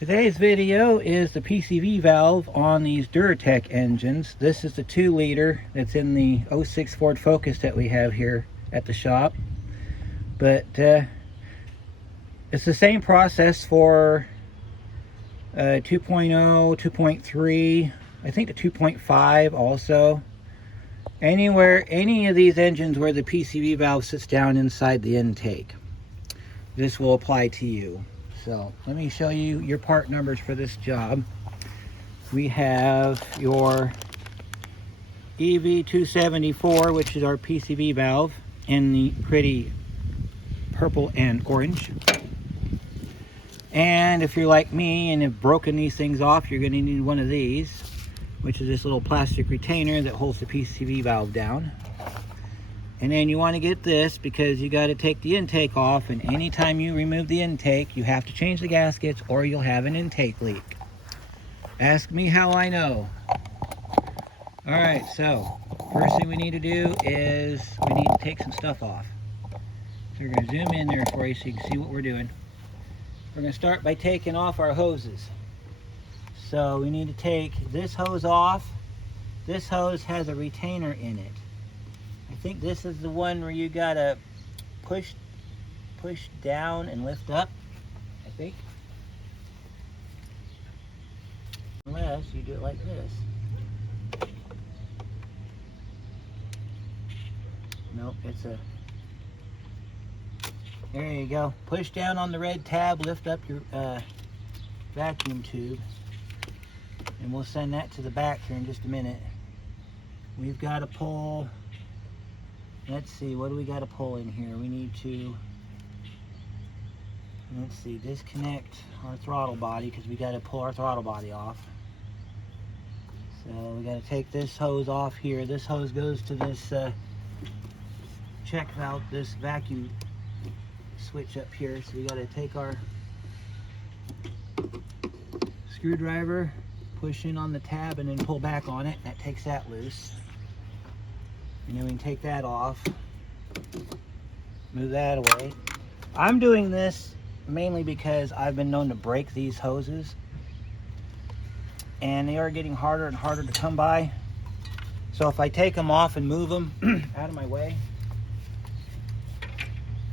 Today's video is the PCV valve on these Duratec engines. This is the 2-liter that's in the 06 Ford Focus that we have here at the shop. But it's the same process for 2.0, 2.3, I think the 2.5 also. Any of these engines where the PCV valve sits down inside the intake, this will apply to you. So let me show you your part numbers for this job. We have your EV274, which is our PCV valve in the pretty purple and orange. And if you're like me and have broken these things off, you're going to need one of these, which is this little plastic retainer that holds the PCV valve down. And then you want to get this because you got to take the intake off, and anytime you remove the intake, you have to change the gaskets or you'll have an intake leak. Ask me how I know. Alright, so first thing we need to do is we need to take some stuff off. So we're going to zoom in there for you so you can see what we're doing. We're going to start by taking off our hoses. So we need to take this hose off. This hose has a retainer in it. I think this is the one where you gotta push down and lift up, I think. Unless you do it like this. Nope, it's a... There you go. Push down on the red tab, lift up your vacuum tube. And we'll send that to the back here in just a minute. We've got to pull... Let's see, what do we got to pull in here? We need to, let's see, disconnect our throttle body because we got to pull our throttle body off. So we got to take this hose off here. This hose goes to this check valve, this vacuum switch up here. So we got to take our screwdriver, push in on the tab, and then pull back on it. That takes that loose. And then we can take that off, move that away. I'm doing this mainly because I've been known to break these hoses, and they are getting harder and harder to come by. So if I take them off and move them out of my way,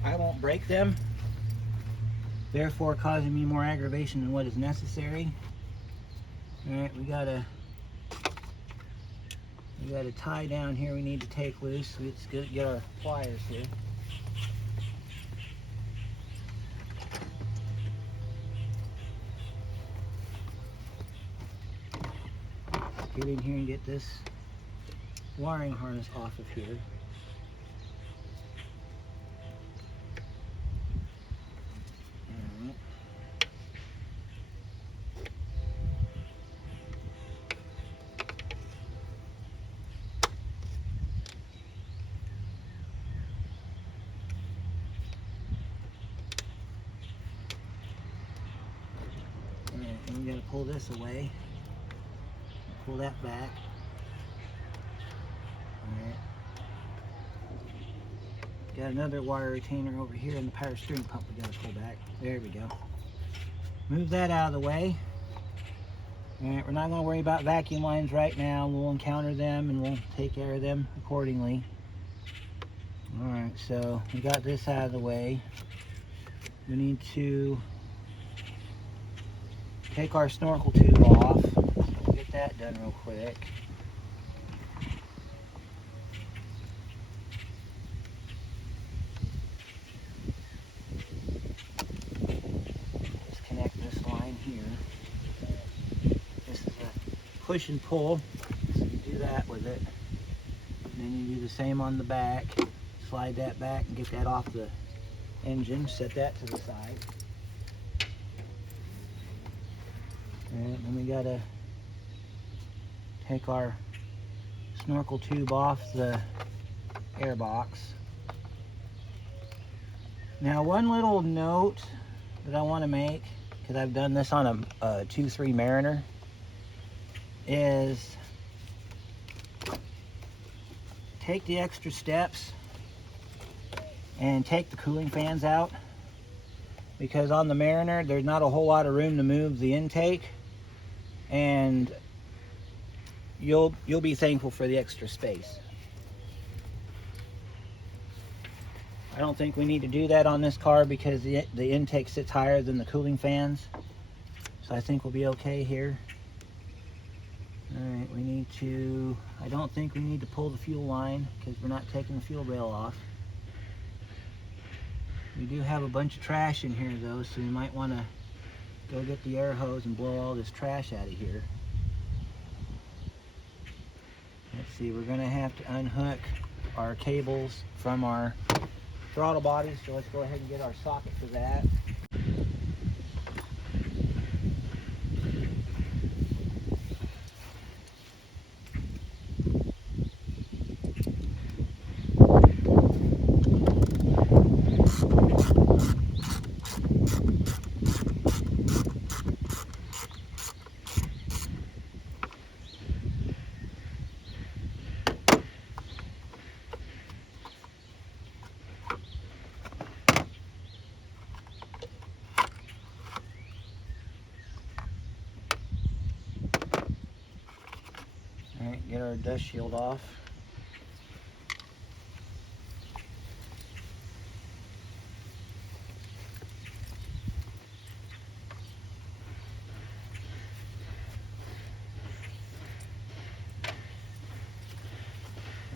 I won't break them, therefore causing me more aggravation than what is necessary. All right, we got a tie down here we need to take loose. So it's good to get our pliers here. Let's get in here and get this wiring harness off of here. And we got to pull this away, pull that back. All right. Got another wire retainer over here in the power steering pump we got to pull back. There we go. Move that out of the way. All right, we're not going to worry about vacuum lines right now. We'll encounter them and we'll take care of them accordingly. All right, so we got this out of the way. We need to take our snorkel tube off. Get that done real quick. Disconnect this line here. This is a push and pull, so you do that with it. And then you do the same on the back. Slide that back and get that off the engine. Set that to the side. And then we gotta take our snorkel tube off the air box. Now, one little note that I want to make, because I've done this on a 2.3 Mariner, is take the extra steps and take the cooling fans out. because on the Mariner there's not a whole lot of room to move the intake, and you'll be thankful for the extra space. I don't think we need to do that on this car because the intake sits higher than the cooling fans. So I think we'll be okay here. Alright, we need to, I don't think we need to pull the fuel line because we're not taking the fuel rail off. We do have a bunch of trash in here though, so we might want to go get the air hose and blow all this trash out of here. Let's see, we're going to have to unhook our cables from our throttle body, so let's go ahead and get our socket for that. Alright, get our dust shield off.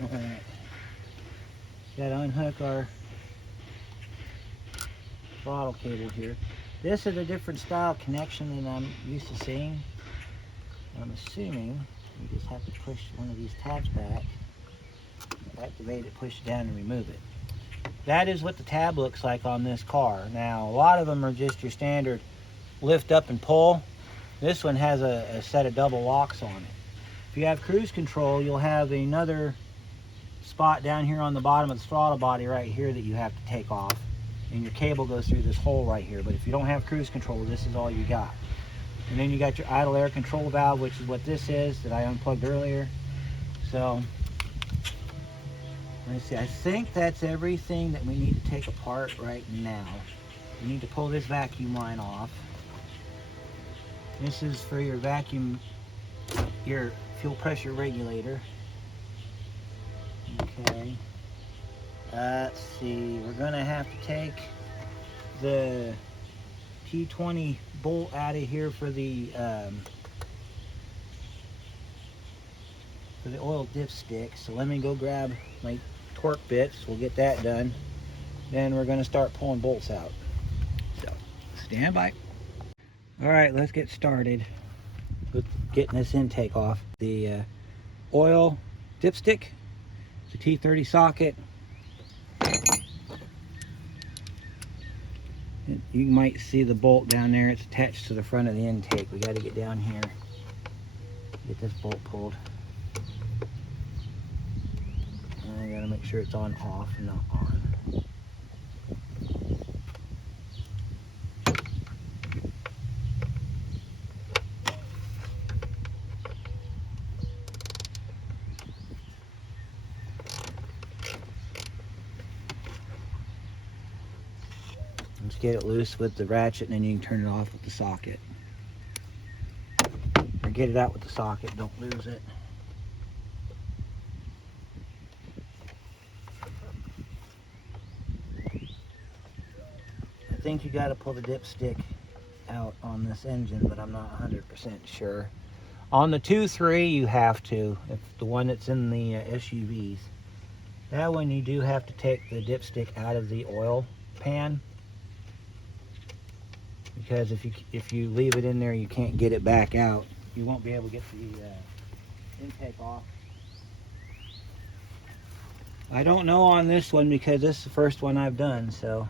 Alright, gotta unhook our throttle cable here. This is a different style connection than I'm used to seeing. I'm assuming you just have to push one of these tabs back, activate it, push it down, and remove it. That is what the tab looks like on this car. Now, a lot of them are just your standard lift up and pull. This one has a set of double locks on it. If you have cruise control, you'll have another spot down here on the bottom of the throttle body right here that you have to take off, and your cable goes through this hole right here. But if you don't have cruise control, this is all you got. And then you got your idle air control valve, which is what this is that I unplugged earlier. So let's see, I think that's everything that we need to take apart right now. You need to pull this vacuum line off. This is for your vacuum, your fuel pressure regulator. Okay. Let's see, we're gonna have to take the T20 bolt out of here for the oil dipstick. So let me go grab my torque bits. We'll get that done. Then we're going to start pulling bolts out. So stand by. All right, let's get started with getting this intake off. The oil dipstick, the T30 socket. You might see the bolt down there. It's attached to the front of the intake. We got to get down here, get this bolt pulled. And I got to make sure it's on off and not on. Just get it loose with the ratchet, and then you can turn it off with the socket. Or get it out with the socket, don't lose it. I think you got to pull the dipstick out on this engine, but I'm not 100% sure. On the 2.3 you have to, if the one that's in the SUVs. That one you do have to take the dipstick out of the oil pan, because if you leave it in there, you can't get it back out. You won't be able to get the intake off. I don't know on this one because this is the first one I've done, so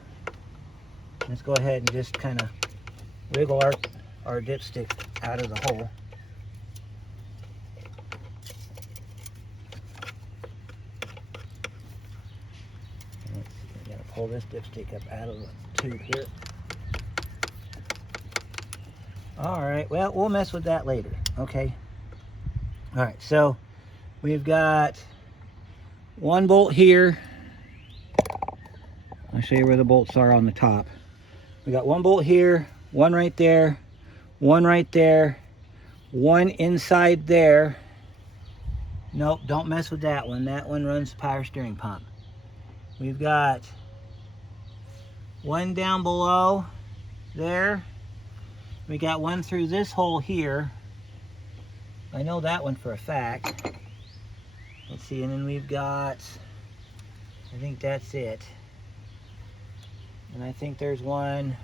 let's go ahead and just kind of wiggle our dipstick out of the hole. Let's see, I gotta pull this dipstick up out of the tube here. Alright, well, we'll mess with that later, okay? Alright, so we've got one bolt here. I'll show you where the bolts are on the top. We got one bolt here, one right there, one right there, one inside there. Nope, don't mess with that one. That one runs the power steering pump. We've got one down below there. We got one through this hole here. I know that one for a fact. Let's see, and then we've got, I think that's it. And I think there's one,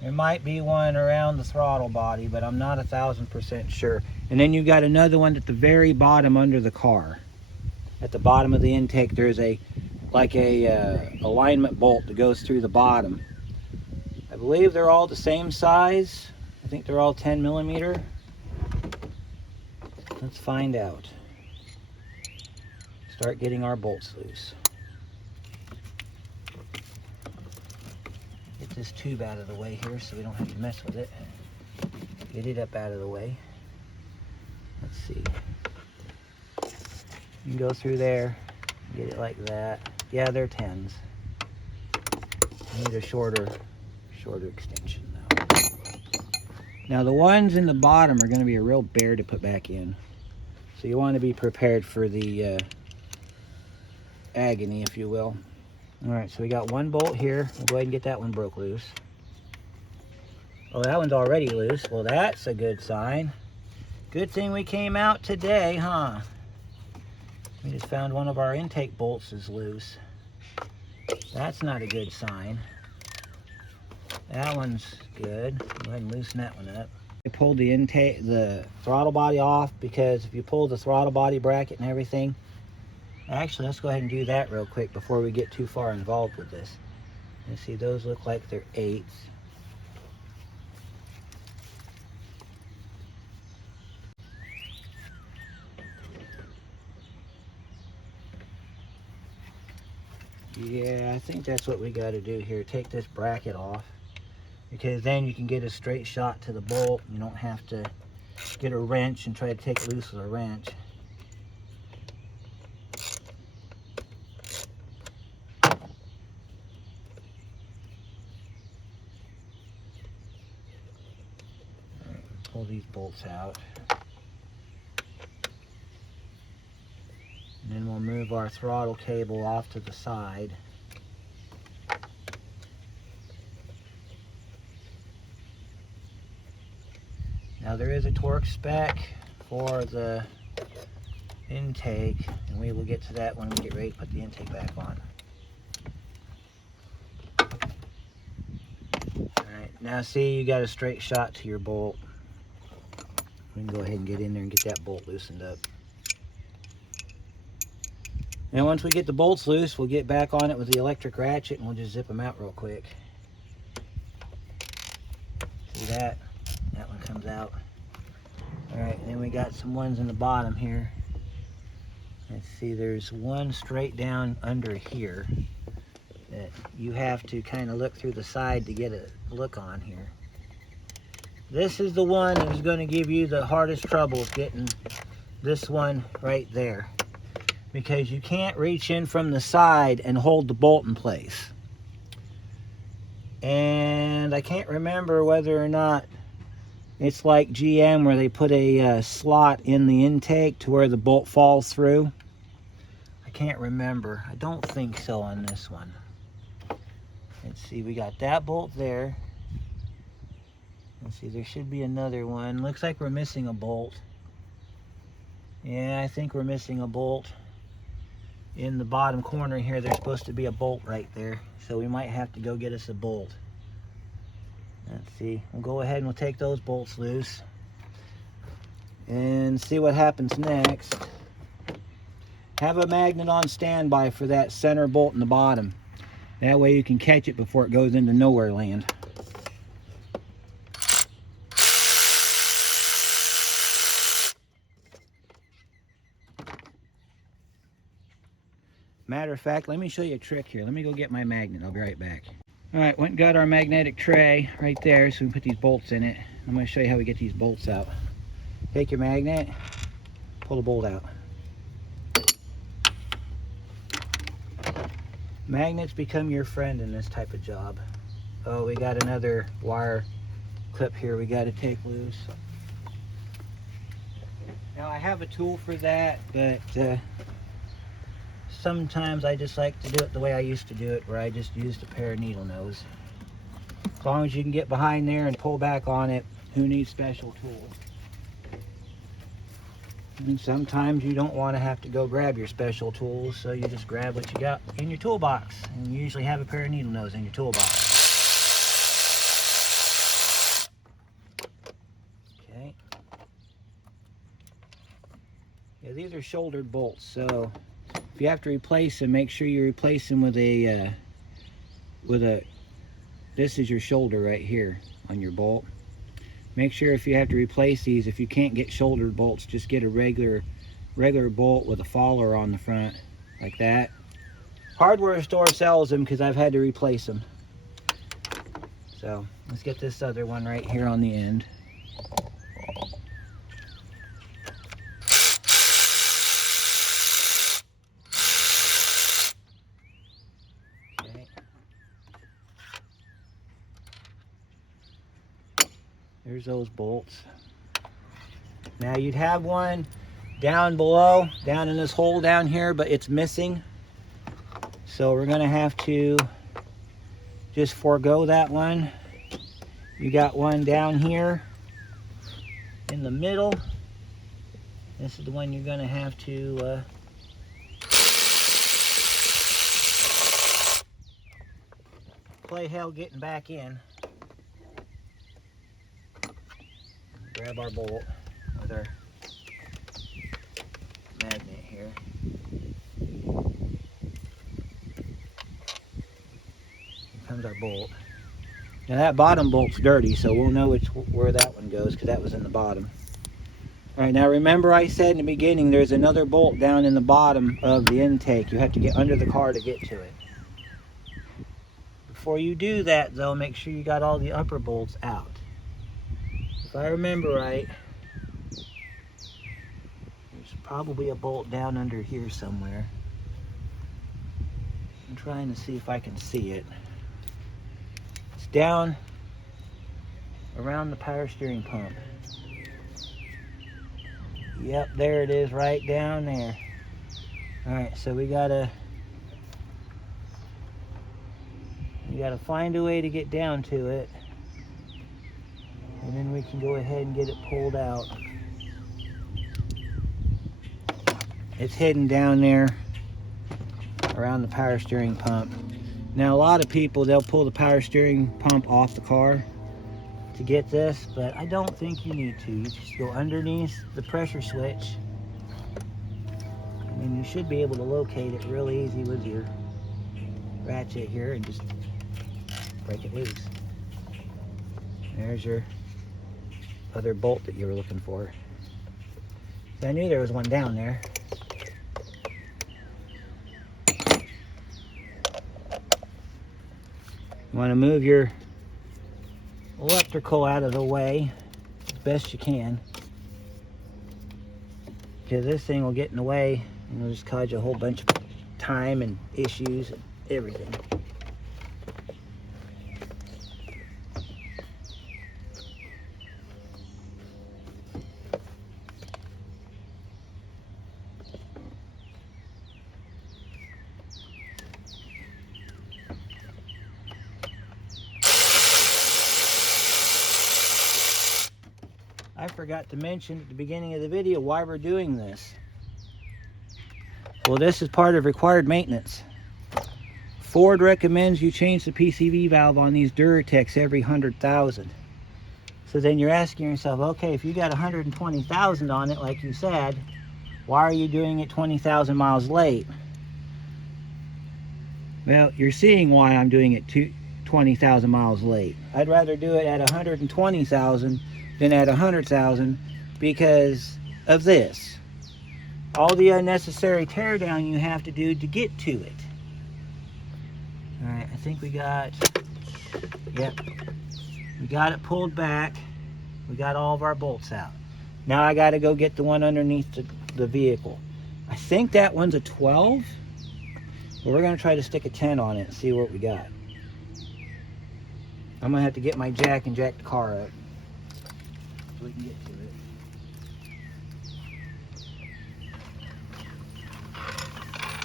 there might be one around the throttle body, but I'm not 1000% sure. And then you got another one at the very bottom under the car. At the bottom of the intake, there's a alignment bolt that goes through the bottom. I believe they're all the same size. I think they're all 10 millimeter. Let's find out. Start getting our bolts loose. Get this tube out of the way here so we don't have to mess with it. Get it up out of the way. Let's see. You can go through there, get it like that. Yeah, they're 10s. I need a shorter extension though. Now the ones in the bottom are going to be a real bear to put back in. So you want to be prepared for the agony, if you will. Alright, so we got one bolt here. We'll go ahead and get that one broke loose. Oh, that one's already loose. Well, that's a good sign. Good thing we came out today, huh? We just found one of our intake bolts is loose. That's not a good sign. That one's good. Go ahead and loosen that one up. I pulled the throttle body off, because if you pull the throttle body bracket and everything, actually let's go ahead and do that real quick before we get too far involved with this. You see those look like they're 8s. Yeah, I think that's what we got to do here. Take this bracket off, because then you can get a straight shot to the bolt. You don't have to get a wrench and try to take it loose with a wrench. Pull these bolts out. And then we'll move our throttle cable off to the side. Now there is a torque spec for the intake, and we will get to that when we get ready to put the intake back on. Alright, now see, you got a straight shot to your bolt. We can go ahead and get in there and get that bolt loosened up. And once we get the bolts loose, we'll get back on it with the electric ratchet and we'll just zip them out real quick. See that? That one comes out. Alright, and then we got some ones in the bottom here. Let's see, there's one straight down under here that you have to kind of look through the side to get a look on here. This is the one that is going to give you the hardest trouble getting this one right there, because you can't reach in from the side and hold the bolt in place. And I can't remember whether or not it's like GM where they put a slot in the intake to where the bolt falls through. I can't remember. I don't think so on this one. Let's see, we got that bolt there. Let's see, there should be another one. Looks like we're missing a bolt. Yeah, I think we're missing a bolt. In the bottom corner here, there's supposed to be a bolt right there. So we might have to go get us a bolt. Let's see, we'll go ahead and we'll take those bolts loose and see what happens next. Have a magnet on standby for that center bolt in the bottom. That way you can catch it before it goes into nowhere land. Matter of fact, let me show you a trick here. Let me go get my magnet. I'll be right back. All right, went and got our magnetic tray right there so we can put these bolts in it. I'm going to show you how we get these bolts out. Take your magnet, pull the bolt out. Magnets become your friend in this type of job. Oh, we got another wire clip here we got to take loose. Now I have a tool for that, but sometimes I just like to do it the way I used to do it, where I just used a pair of needle nose. As long as you can get behind there and pull back on it, who needs special tools? And sometimes you don't want to have to go grab your special tools, so you just grab what you got in your toolbox. And you usually have a pair of needle nose in your toolbox. Okay. Yeah, these are shouldered bolts, so if you have to replace them, make sure you replace them with a this is your shoulder right here on your bolt. Make sure if you have to replace these, if you can't get shouldered bolts, just get a regular bolt with a follower on the front, like that. Hardware store sells them because I've had to replace them. So let's get this other one right here on the end. Okay. There's those bolts. Now you'd have one down below, down in this hole down here, but it's missing. So we're gonna have to just forego that one. You got one down here in the middle. This is the one you're gonna have to play hell getting back in. Grab our bolt with our magnet here. Here comes our bolt. Now that bottom bolt's dirty, so we'll know where that one goes, because that was in the bottom. All right, now remember I said in the beginning there's another bolt down in the bottom of the intake. You have to get under the car to get to it. Before you do that though, make sure you got all the upper bolts out. If I remember right, there's probably a bolt down under here somewhere. I'm trying to see if I can see it. It's down around the power steering pump. Yep, there it is, right down there. Alright, so we gotta find a way to get down to it, and then we can go ahead and get it pulled out. It's hidden down there around the power steering pump. Now a lot of people, they'll pull the power steering pump off the car to get this, but I don't think you need to. You just go underneath the pressure switch, and then you should be able to locate it real easy with your ratchet here and just break it loose. There's your other bolt that you were looking for. So I knew there was one down there. You want to move your electrical out of the way as best you can, because this thing will get in the way and it'll just cause you a whole bunch of time and issues and everything. I forgot to mention at the beginning of the video why we're doing this. Well, this is part of required maintenance. Ford recommends you change the PCV valve on these Duratecs every 100,000. So then you're asking yourself, okay, if you got 120,000 on it, like you said, why are you doing it 20,000 miles late? Well, you're seeing why I'm doing it 20,000 miles late. I'd rather do it at 120,000 than at 100,000 because of this. All the unnecessary teardown you have to do to get to it. Alright, I think we got, yep, we got it pulled back. We got all of our bolts out. Now I got to go get the one underneath the vehicle. I think that one's a 12. But we're going to try to stick a 10 on it and see what we got. I'm going to have to get my jack and jack the car up so we can get to it.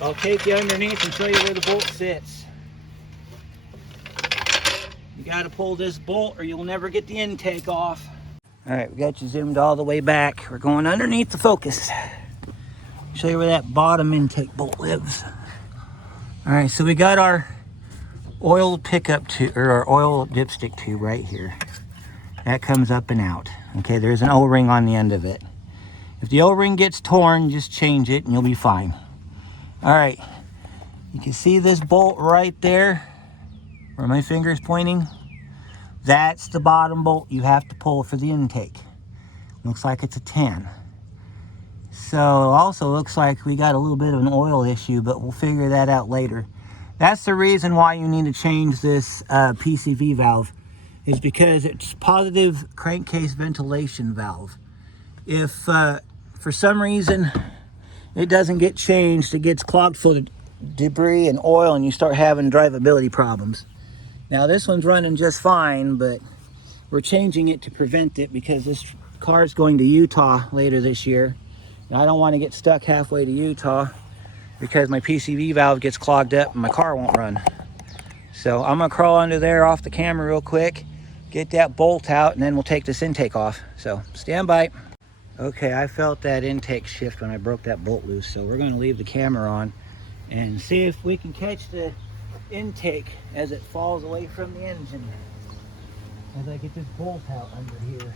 I'll take you underneath and show you where the bolt sits. You got to pull this bolt or you'll never get the intake off. All right, we got you zoomed all the way back. We're going underneath the focus. Show you where that bottom intake bolt lives. All right, so we got our oil pickup tube, or our oil dipstick tube right here. That comes up and out. Okay, there's an O-ring on the end of it. If the O-ring gets torn, just change it and you'll be fine. All right, you can see this bolt right there where my finger is pointing. That's the bottom bolt you have to pull for the intake. Looks like it's a 10. So it also looks like we got a little bit of an oil issue, but we'll figure that out later. That's the reason why you need to change this PCV valve, is because it's positive crankcase ventilation valve. If for some reason it doesn't get changed, it gets clogged full of debris and oil and you start having drivability problems. Now this one's running just fine, but we're changing it to prevent it because this car is going to Utah later this year. And I don't want to get stuck halfway to Utah because my PCV valve gets clogged up and my car won't run. So I'm gonna crawl under there off the camera real quick, get that bolt out, and then we'll take this intake off. So stand by. Okay, I felt that intake shift when I broke that bolt loose, so we're gonna leave the camera on and see if we can catch the intake as it falls away from the engine. As I get this bolt out under here.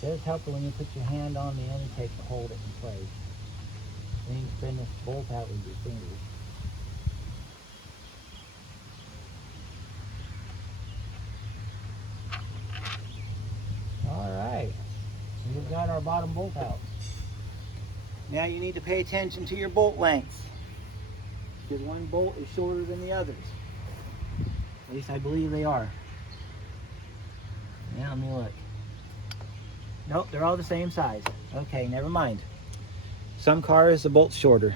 It does help when you put your hand on the intake to hold it in place. Then you can spin this bolt out with your fingers. Alright, we've got our bottom bolt out. Now you need to pay attention to your bolt lengths, because one bolt is shorter than the others. At least I believe they are. Now let me look. Nope, they're all the same size. Okay, never mind. Some cars, the bolt's shorter.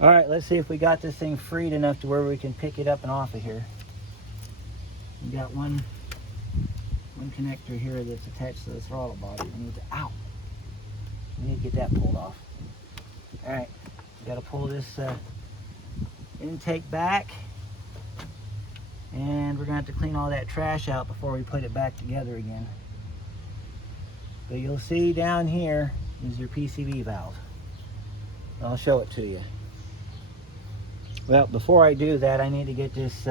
All right, let's see if we got this thing freed enough to where we can pick it up and off of here. We got one connector here that's attached to the throttle body. We need to get that pulled off. All right, we got to pull this intake back, and we're gonna have to clean all that trash out before we put it back together again. But you'll see down here is your PCV valve. I'll show it to you. Well, before I do that, I need to get this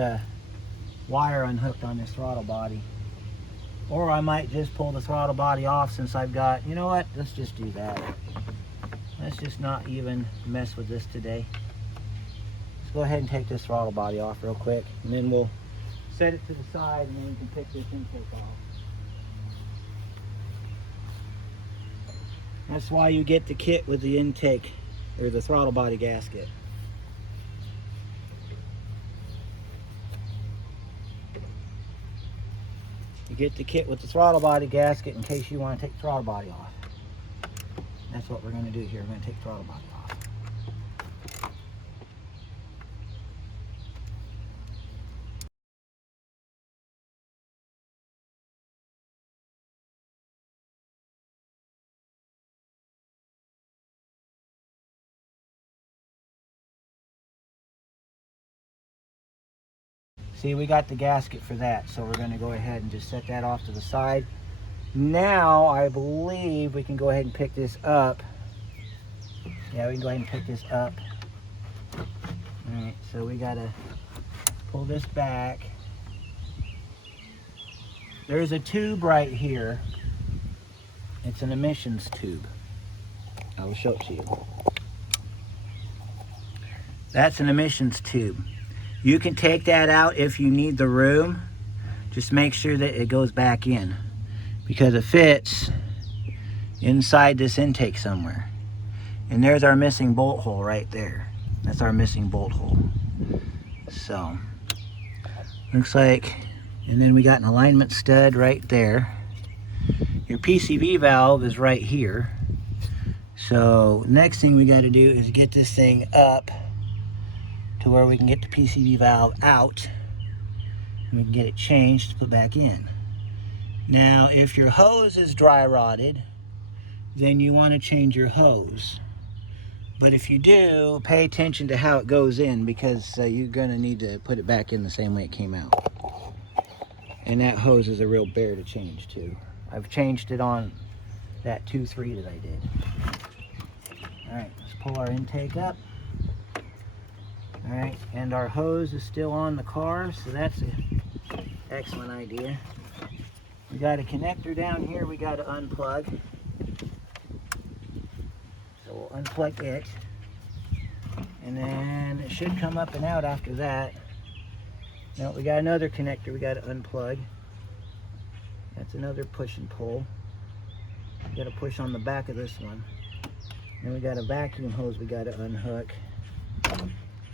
wire unhooked on this throttle body. Or I might just pull the throttle body off since I've got, you know what, let's just do that. Let's just not even mess with this today. Let's go ahead and take this throttle body off real quick, and then we'll set it to the side and then we can pick this intake off. That's why you get the kit with the intake, or the throttle body gasket. You get the kit with the throttle body gasket in case you want to take the throttle body off. That's what we're going to do here. We're going to take the throttle body off. See, we got the gasket for that, so we're going to go ahead and just set that off to the side. Now, I believe we can go ahead and pick this up. Yeah, we can go ahead and pick this up. Alright, so we got to pull this back. There's a tube right here. It's an emissions tube. I will show it to you. That's an emissions tube. You can take that out if you need the room. Just make sure that it goes back in, because it fits inside this intake somewhere. And there's our missing bolt hole right there. That's our missing bolt hole. So, looks like, and then we got an alignment stud right there. Your PCV valve is right here. So, next thing we got to do is get this thing up to where we can get the PCV valve out. And we can get it changed to put back in. Now, if your hose is dry rotted, then you want to change your hose. But if you do, pay attention to how it goes in, because you're going to need to put it back in the same way it came out. And that hose is a real bear to change too. I've changed it on that 2.3 that I did. Alright, let's pull our intake up. Alright, and our hose is still on the car, so that's an excellent idea. We got a connector down here we got to unplug. So we'll unplug it, and then it should come up and out after that. Now we got another connector we got to unplug. That's another push and pull. We got to push on the back of this one. Then we got a vacuum hose we got to unhook.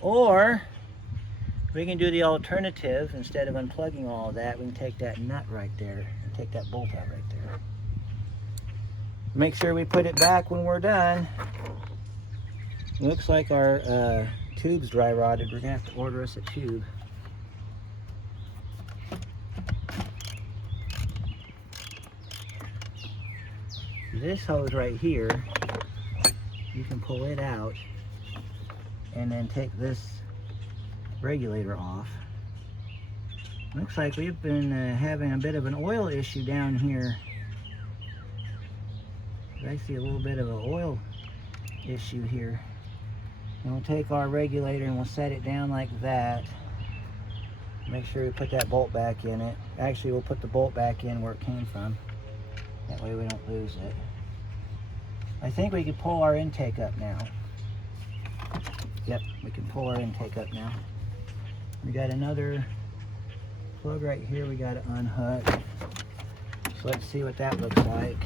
Or we can do the alternative. Instead of unplugging all of that, we can take that nut right there and take that bolt out right there. Make sure we put it back when we're done. Looks like our tube's dry rotted. We're gonna have to order us a tube. This hose right here, you can pull it out and then take this regulator off. Looks like we've been having a bit of an oil issue down here. I see a little bit of an oil issue here. And we'll take our regulator and we'll set it down like that. Make sure we put that bolt back in it. Actually, we'll put the bolt back in where it came from. That way we don't lose it. I think we can pull our intake up now. Yep, we can pull our intake up now. We got another plug right here we got to unhook. So let's see what that looks like.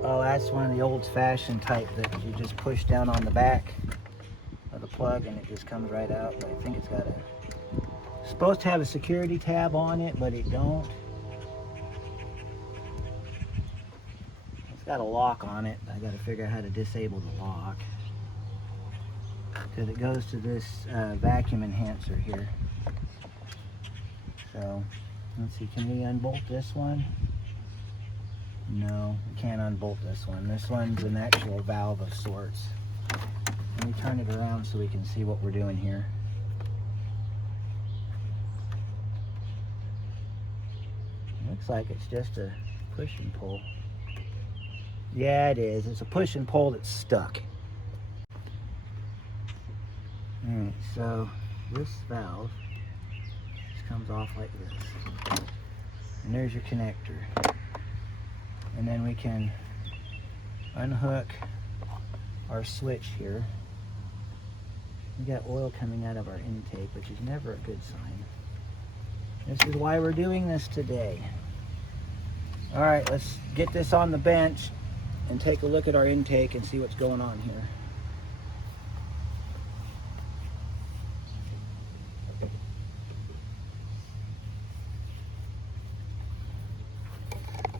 Oh, that's one of the old-fashioned type that you just push down on the back of the plug and it just comes right out. But I think it's got supposed to have a security tab on it, but it don't. It's got a lock on it. I got to figure out how to disable the lock, because it goes to this vacuum enhancer here. So let's see, can we unbolt this one? No, we can't unbolt this one. This one's an actual valve of sorts. Let me turn it around so we can see what we're doing here. Looks like it's just a push and pull. Yeah, it is. It's a push and pull that's stuck. Alright, so this valve just comes off like this. And there's your connector. And then we can unhook our switch here. We got oil coming out of our intake, which is never a good sign. This is why we're doing this today. All right, let's get this on the bench and take a look at our intake and see what's going on here.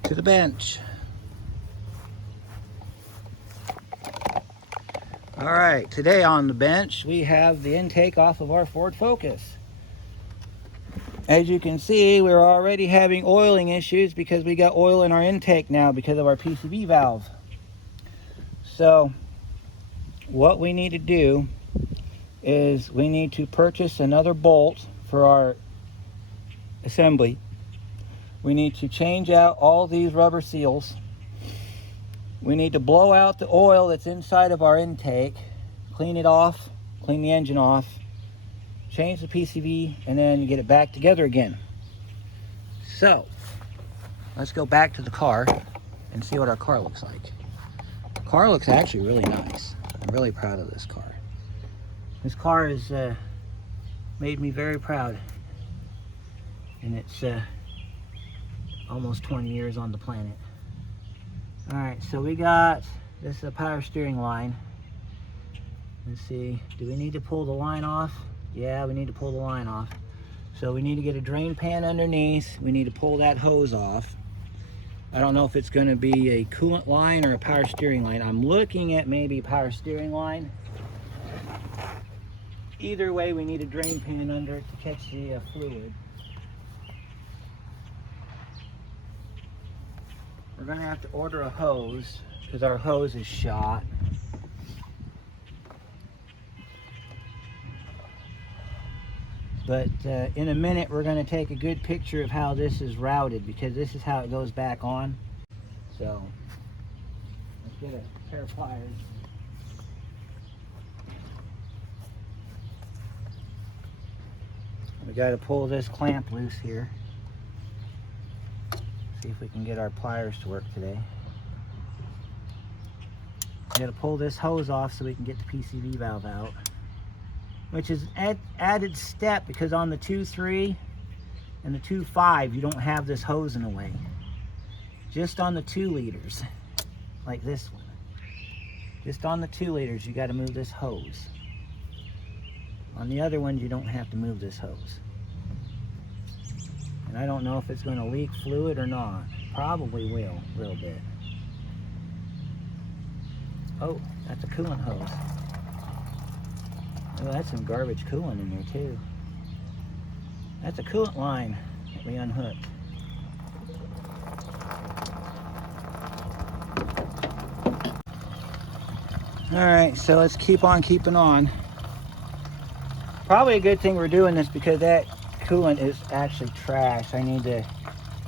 To the bench. All right, today on the bench we have the intake off of our Ford Focus. As you can see, we're already having oiling issues because we got oil in our intake now because of our PCV valve. So what we need to do is we need to purchase another bolt for our assembly. We need to change out all these rubber seals. We need to blow out the oil that's inside of our intake, clean it off, clean the engine off, change the PCV, and then get it back together again. So, let's go back to the car and see what our car looks like. The car looks actually really nice. I'm really proud of this car. This car has made me very proud, and it's almost 20 years on the planet. Alright, so we got, this is a power steering line. Let's see, do we need to pull the line off? Yeah, we need to pull the line off. So we need to get a drain pan underneath. We need to pull that hose off. I don't know if it's going to be a coolant line or a power steering line. I'm looking at maybe power steering line. Either way, we need a drain pan under it to catch the fluid. We're going to have to order a hose because our hose is shot. But in a minute, we're going to take a good picture of how this is routed, because this is how it goes back on. So let's get a pair of pliers. We got to pull this clamp loose here. See if we can get our pliers to work today. We got to pull this hose off so we can get the PCV valve out, which is an added step, because on the 2.3 and the 2.5 you don't have this hose in the way. Just on the 2 liters, like this one, just on the 2 liters you got to move this hose. On the other ones you don't have to move this hose. And I don't know if it's going to leak fluid or not. Probably will, a little bit. Oh, that's a coolant hose. Oh, that's some garbage coolant in there too. That's a coolant line that we unhooked. Alright, so let's keep on keeping on. Probably a good thing we're doing this, because that coolant is actually trash. I need to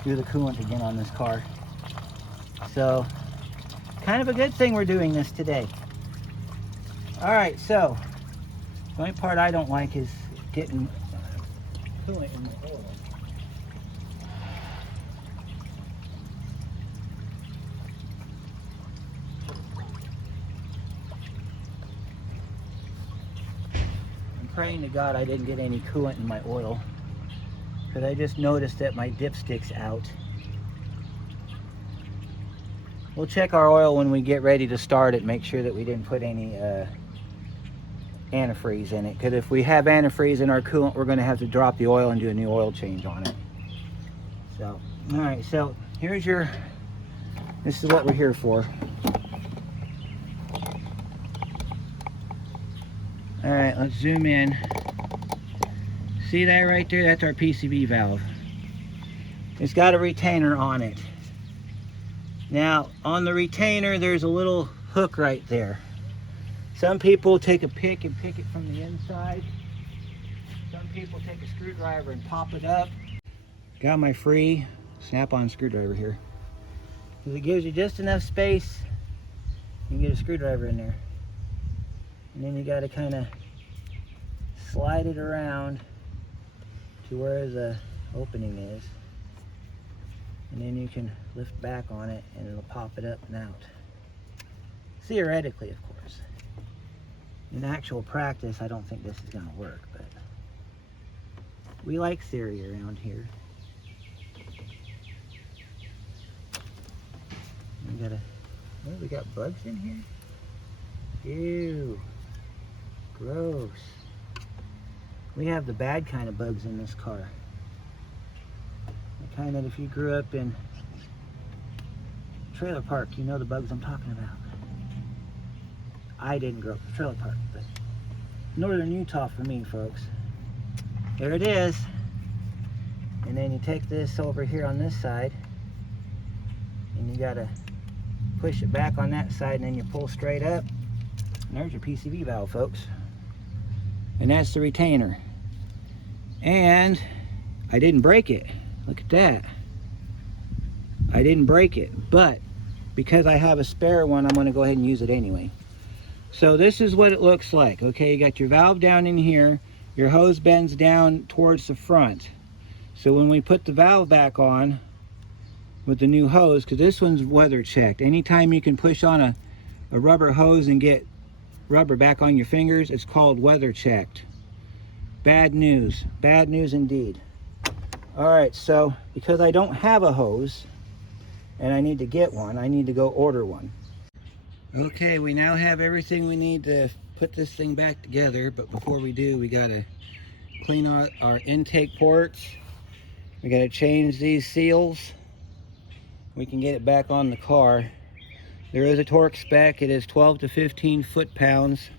do the coolant again on this car. So, kind of a good thing we're doing this today. Alright, so the only part I don't like is getting coolant in the oil. I'm praying to God I didn't get any coolant in my oil, because I just noticed that my dipstick's out. We'll check our oil when we get ready to start it, make sure that we didn't put any antifreeze in it, because if we have antifreeze in our coolant, we're going to have to drop the oil and do a new oil change on it. So, alright, so here's this is what we're here for. Alright, let's zoom in. See that right there? That's our PCV valve. It's got a retainer on it. Now, on the retainer, there's a little hook right there. Some people take a pick and pick it from the inside. Some people take a screwdriver and pop it up. Got my free snap-on screwdriver here, because it gives you just enough space. You can get a screwdriver in there. And then you got to kind of slide it around to where the opening is. And then you can lift back on it and it'll pop it up and out. Theoretically, of course. In actual practice, I don't think this is going to work, but we like theory around here. We got bugs in here? Ew. Gross. We have the bad kind of bugs in this car. The kind that if you grew up in trailer park, you know the bugs I'm talking about. I didn't grow up in a trailer park, but northern Utah for me, folks. There it is. And then you take this over here on this side, and you gotta push it back on that side, and then you pull straight up. And there's your PCV valve, folks. And that's the retainer. And I didn't break it. Look at that. I didn't break it, but because I have a spare one, I'm going to go ahead and use it anyway. So this is what it looks like. Okay, you got your valve down in here. Your hose bends down towards the front. So when we put the valve back on with the new hose, because this one's weather checked. Anytime you can push on a rubber hose and get rubber back on your fingers. It's called weather checked. Bad news indeed. All right, so because I don't have a hose and I need to get one, I need to go order one. Okay, we now have everything we need to put this thing back together, but before we do, we gotta clean out our intake ports. We gotta change these seals. We can get it back on the car. There is a torque spec. It is 12 to 15 foot-pounds.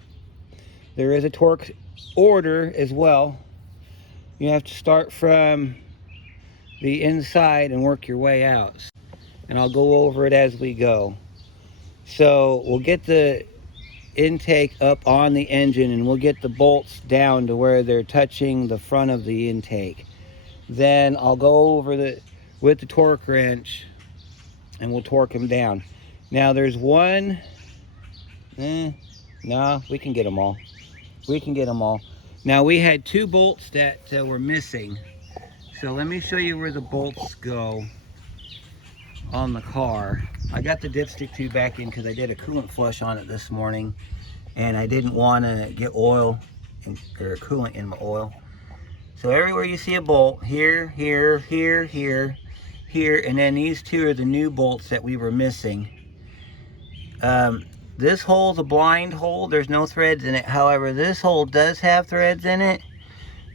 There is a torque order as well. You have to start from the inside and work your way out. And I'll go over it as we go. So we'll get the intake up on the engine and we'll get the bolts down to where they're touching the front of the intake. Then I'll go over with the torque wrench and we'll torque them down. Now there's one, no, we can get them all. We can get them all. Now we had two bolts that were missing. So let me show you where the bolts go on the car. I got the dipstick tube back in because I did a coolant flush on it this morning and I didn't want to get oil or coolant in my oil. So everywhere you see a bolt, here, here, here, here, here, and then these two are the new bolts that we were missing. This hole's a blind hole. There's no threads in it. However, this hole does have threads in it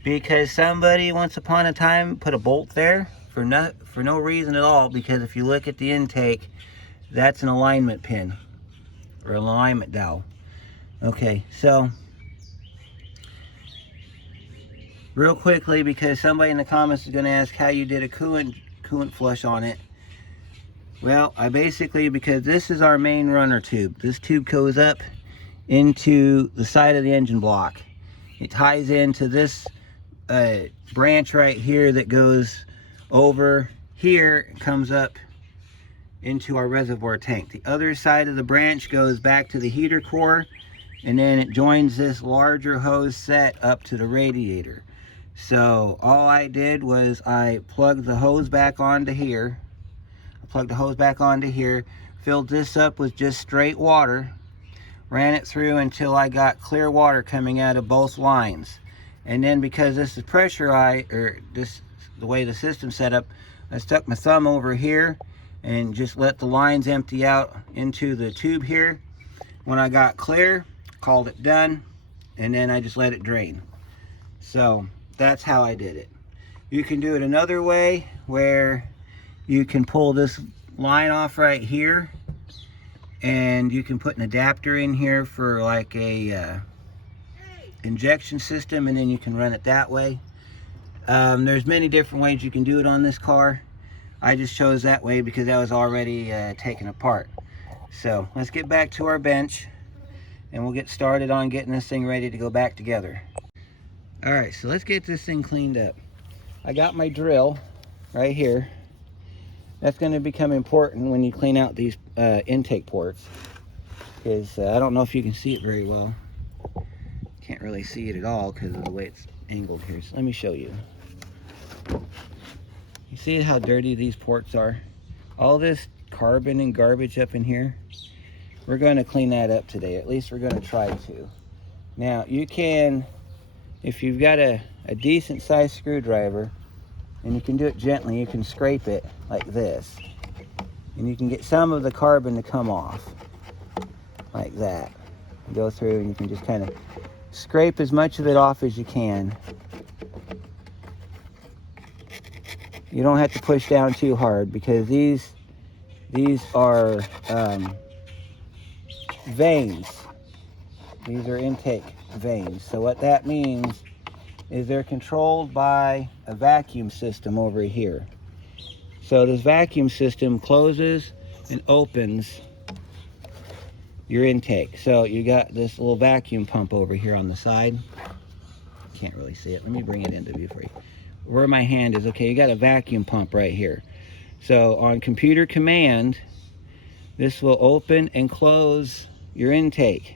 because somebody once upon a time put a bolt there for no reason at all, because if you look at the intake, that's an alignment pin or an alignment dowel. Okay, so real quickly, because somebody in the comments is going to ask how you did a coolant flush on it. Well, I basically, because this is our main runner tube. This tube goes up into the side of the engine block. It ties into this branch right here that goes over here, comes up into our reservoir tank. The other side of the branch goes back to the heater core, and then it joins this larger hose set up to the radiator. So all I did was I plugged the hose back onto here. Filled this up with just straight water, ran it through until I got clear water coming out of both lines. And then because this is pressurized, or the way the system's set up, I stuck my thumb over here and just let the lines empty out into the tube here. When I got clear, called it done, and then I just let it drain. So that's how I did it. You can do it another way where you can pull this line off right here and you can put an adapter in here for like a injection system, and then you can run it that way. There's many different ways you can do it on this car. I just chose that way because that was already taken apart. So let's get back to our bench and we'll get started on getting this thing ready to go back together. All right, so let's get this thing cleaned up. I got my drill right here. That's going to become important when you clean out these intake ports, because I don't know if you can see it very well. Can't really see it at all because of the way it's angled here. So let me show you. You see how dirty these ports are? All this carbon and garbage up in here. We're going to clean that up today. At least we're going to try to. Now you can, if you've got a decent sized screwdriver, and you can do it gently, you can scrape it like this, and you can get some of the carbon to come off like that. You go through and you can just kind of scrape as much of it off as you can. You don't have to push down too hard, because these are vanes. These are intake vanes. So what that means is they're controlled by a vacuum system over here. So this vacuum system closes and opens your intake. So you got this little vacuum pump over here on the side. Can't really see it. Let me bring it into view for you. Where my hand is, okay, you got a vacuum pump right here. So on computer command, this will open and close your intake.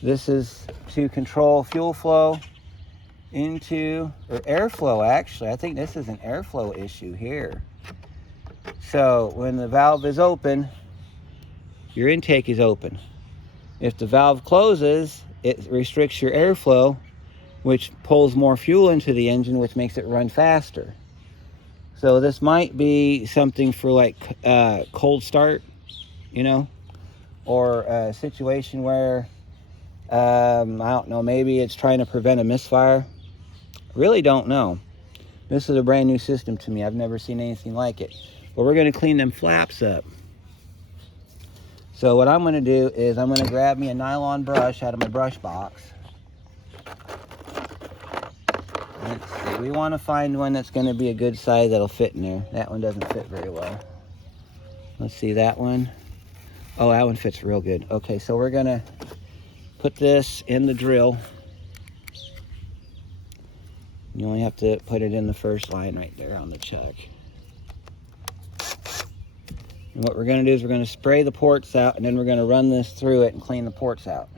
This is to control fuel flow into, or airflow actually. I think this is an airflow issue here. So when the valve is open, your intake is open. If the valve closes, it restricts your airflow, which pulls more fuel into the engine, which makes it run faster. So this might be something for like cold start, you know, or a situation where, I don't know, maybe it's trying to prevent a misfire. Really don't know. This is a brand new system to me. I've never seen anything like it. But we're going to clean them flaps up. So what I'm going to do is I'm going to grab me a nylon brush out of my brush box. Let's see. We want to find one that's going to be a good size that'll fit in there. That one doesn't fit very well. Let's see, that one. Oh, that one fits real good. Okay, so we're going to put this in the drill. You only have to put it in the first line right there on the chuck. And what we're going to do is we're going to spray the ports out, and then we're going to run this through it and clean the ports out.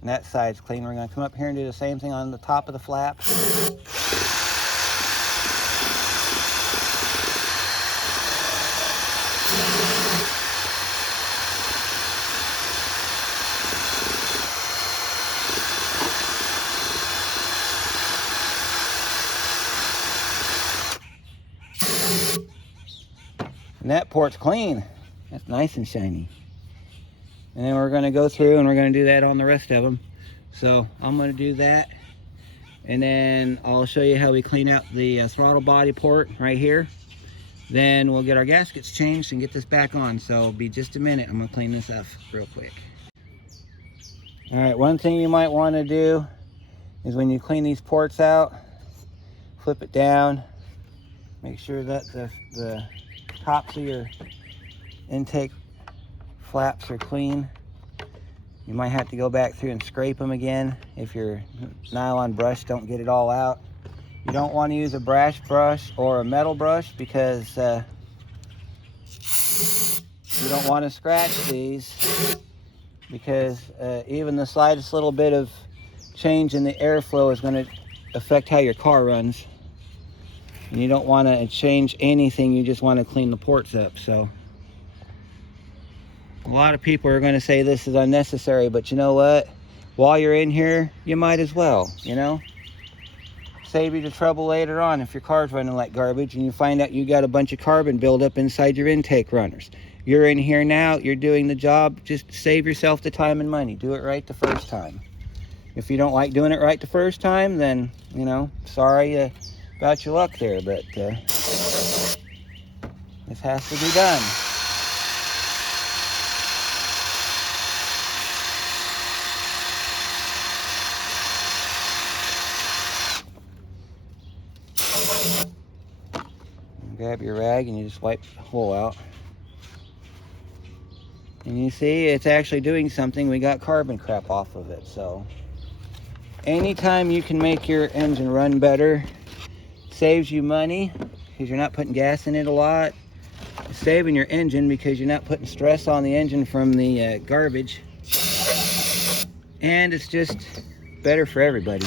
And that side's clean. We're going to come up here and do the same thing on the top of the flap. And that port's clean. That's nice and shiny. And then we're going to go through and we're going to do that on the rest of them. So I'm going to do that. And then I'll show you how we clean out the throttle body port right here. Then we'll get our gaskets changed and get this back on. So it'll be just a minute. I'm going to clean this up real quick. All right, one thing you might want to do is when you clean these ports out, flip it down. Make sure that the tops of your intake flaps are clean. You might have to go back through and scrape them again if your nylon brush don't get it all out. You don't want to use a brass brush or a metal brush because you don't want to scratch these, because even the slightest little bit of change in the airflow is going to affect how your car runs. And you don't want to change anything, you just want to clean the ports up. So a lot of people are going to say this is unnecessary, but you know what? While you're in here, you might as well, you know? Save you the trouble later on if your car's running like garbage and you find out you got a bunch of carbon buildup inside your intake runners. You're in here now, you're doing the job, just save yourself the time and money. Do it right the first time. If you don't like doing it right the first time, then, you know, sorry about your luck there, but this has to be done. Grab your rag and you just wipe the hole out. And you see it's actually doing something. We got carbon crap off of it. So anytime you can make your engine run better, saves you money because you're not putting gas in it a lot. It's saving your engine because you're not putting stress on the engine from the garbage. And it's just better for everybody.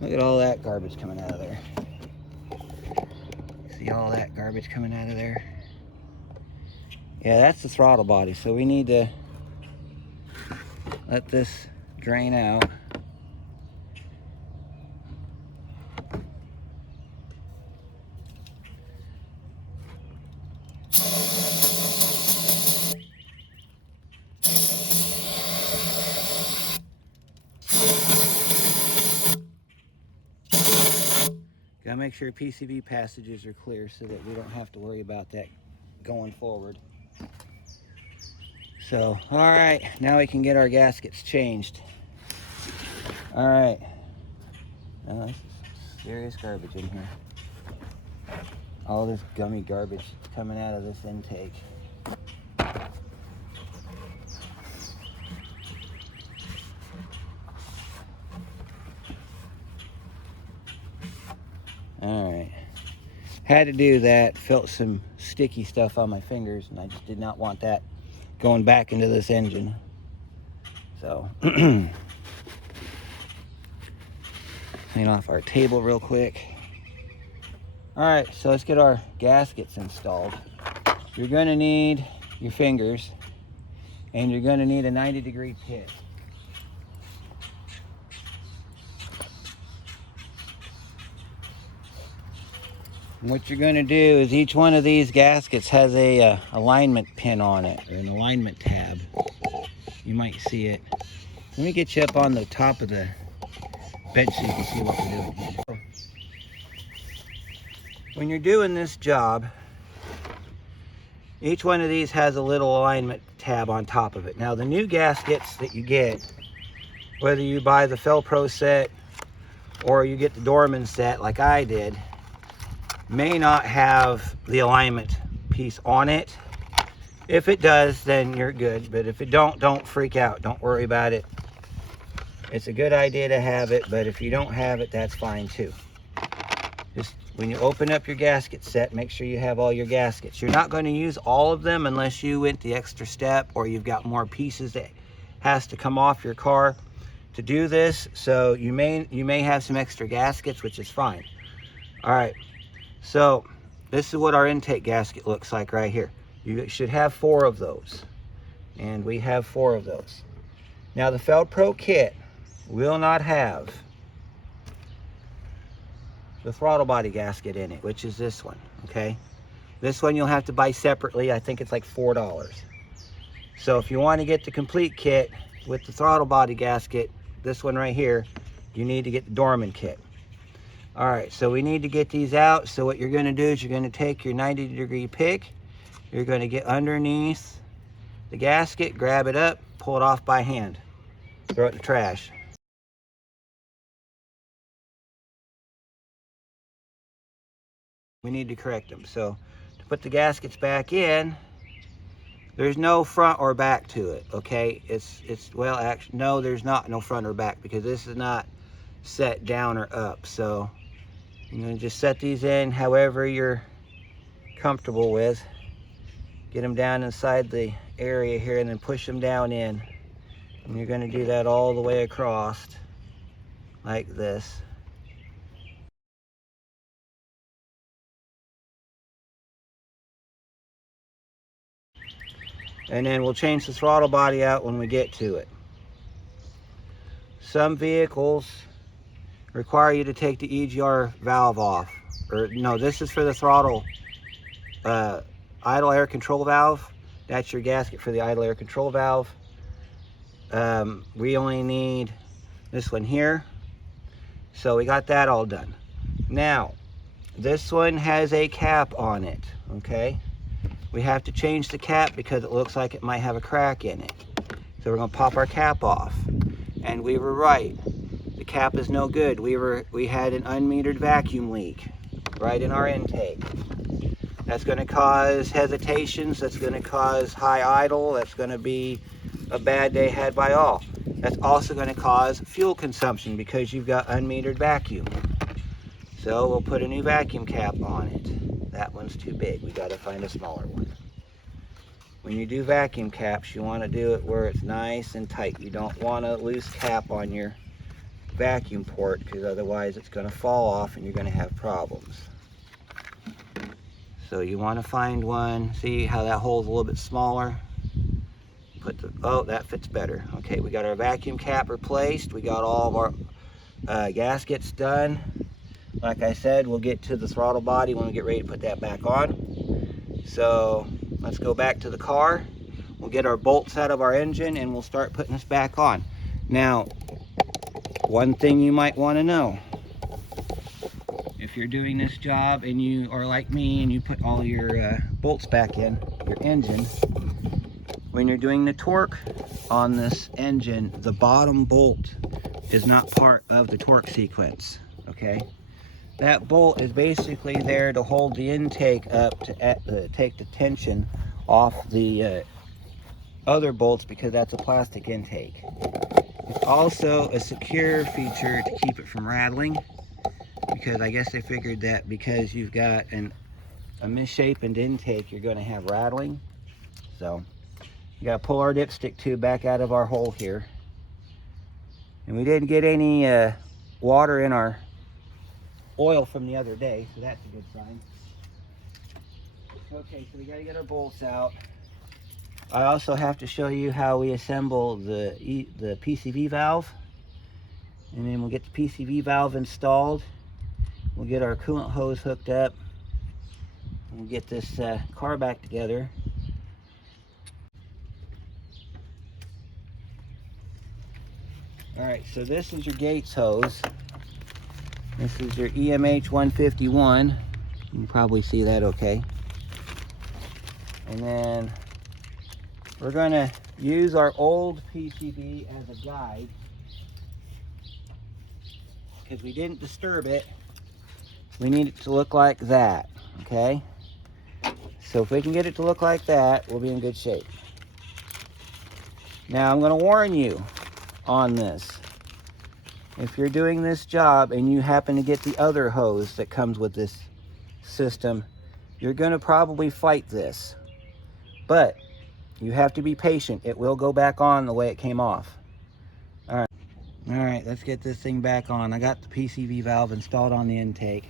Look at all that garbage coming out of there. See all that garbage coming out of there? Yeah, that's the throttle body. So we need to let this drain out. Gotta make sure PCV passages are clear so that we don't have to worry about that going forward. So, all right, now we can get our gaskets changed. All right. Now, this is serious garbage in here. All this gummy garbage coming out of this intake. All right. Had to do that. Felt some sticky stuff on my fingers, and I just did not want that going back into this engine. So, clean off our table real quick. All right, so let's get our gaskets installed. You're going to need your fingers, and you're going to need a 90-degree pit. And what you're going to do is each one of these gaskets has a alignment pin on it, or an alignment tab. You might see it. Let me get you up on the top of the bench so you can see what we're doing here. When you're doing this job, each one of these has a little alignment tab on top of it. Now the new gaskets that you get, whether you buy the Felpro set or you get the Dorman set like I did, may not have the alignment piece on it. If it does, then you're good, but if it don't freak out. Don't worry about it. It's a good idea to have it, but if you don't have it, that's fine too. Just when you open up your gasket set, make sure you have all your gaskets. You're not going to use all of them unless you went the extra step or you've got more pieces that has to come off your car to do this. So you may have some extra gaskets, which is fine. All right. So this is what our intake gasket looks like right here. You should have 4 of those, and we have 4 of those. Now the Felpro kit will not have the throttle body gasket in it, which is this one, okay? This one you'll have to buy separately. I think it's like $4. So if you want to get the complete kit with the throttle body gasket, this one right here, you need to get the Dorman kit. All right, so we need to get these out. So what you're going to do is you're going to take your 90-degree pick. You're going to get underneath the gasket, grab it up, pull it off by hand, throw it in the trash. We need to correct them. So to put the gaskets back in, there's no front or back to it, okay? Well, actually, no, there's not no front or back because this is not set down or up. So you're going to just set these in however you're comfortable with. Get them down inside the area here and then push them down in. And you're going to do that all the way across like this. And then we'll change the throttle body out when we get to it. Some vehicles require you to take the EGR valve off. Or no, this is for the throttle idle air control valve. That's your gasket for the idle air control valve. We only need this one here. So we got that all done. Now, this one has a cap on it, okay? We have to change the cap because it looks like it might have a crack in it. So we're gonna pop our cap off. And we were right. The cap is no good. We had an unmetered vacuum leak right in our intake. That's going to cause hesitations. That's going to cause high idle. That's going to be a bad day had by all. That's also going to cause fuel consumption because you've got unmetered vacuum. So we'll put a new vacuum cap on it. That one's too big. We got to find a smaller one. When you do vacuum caps, you want to do it where it's nice and tight. You don't want a loose cap on your vacuum port because otherwise it's going to fall off and you're going to have problems. So you want to find one. See how that hole's a little bit smaller? Oh, that fits better. Okay, we got our vacuum cap replaced. We got all of our gaskets done. Like I said, we'll get to the throttle body when we get ready to put that back on. So let's go back to the car. We'll get our bolts out of our engine and we'll start putting this back on. Now, one thing you might want to know, if you're doing this job and you are like me and you put all your bolts back in your engine, when you're doing the torque on this engine, the bottom bolt is not part of the torque sequence, okay? That bolt is basically there to hold the intake up to take the tension off the other bolts because that's a plastic intake. It's also a secure feature to keep it from rattling. because I guess they figured that because you've got a misshapen intake, you're going to have rattling. So we got to pull our dipstick tube back out of our hole here. And we didn't get any water in our oil from the other day, so that's a good sign. Okay, so we got to get our bolts out. I also have to show you how we assemble the PCV valve. And then we'll get the PCV valve installed. We'll get our coolant hose hooked up. We'll get this car back together. Alright, so this is your Gates hose. This is your EMH 151. You can probably see that okay. And then we're going to use our old PCV as a guide because we didn't disturb it. We need it to look like that, okay? So if we can get it to look like that, we'll be in good shape. Now I'm going to warn you on this. If you're doing this job and you happen to get the other hose that comes with this system, you're going to probably fight this. But you have to be patient. It will go back on the way it came off. All right, let's get this thing back on. I got the PCV valve installed on the intake.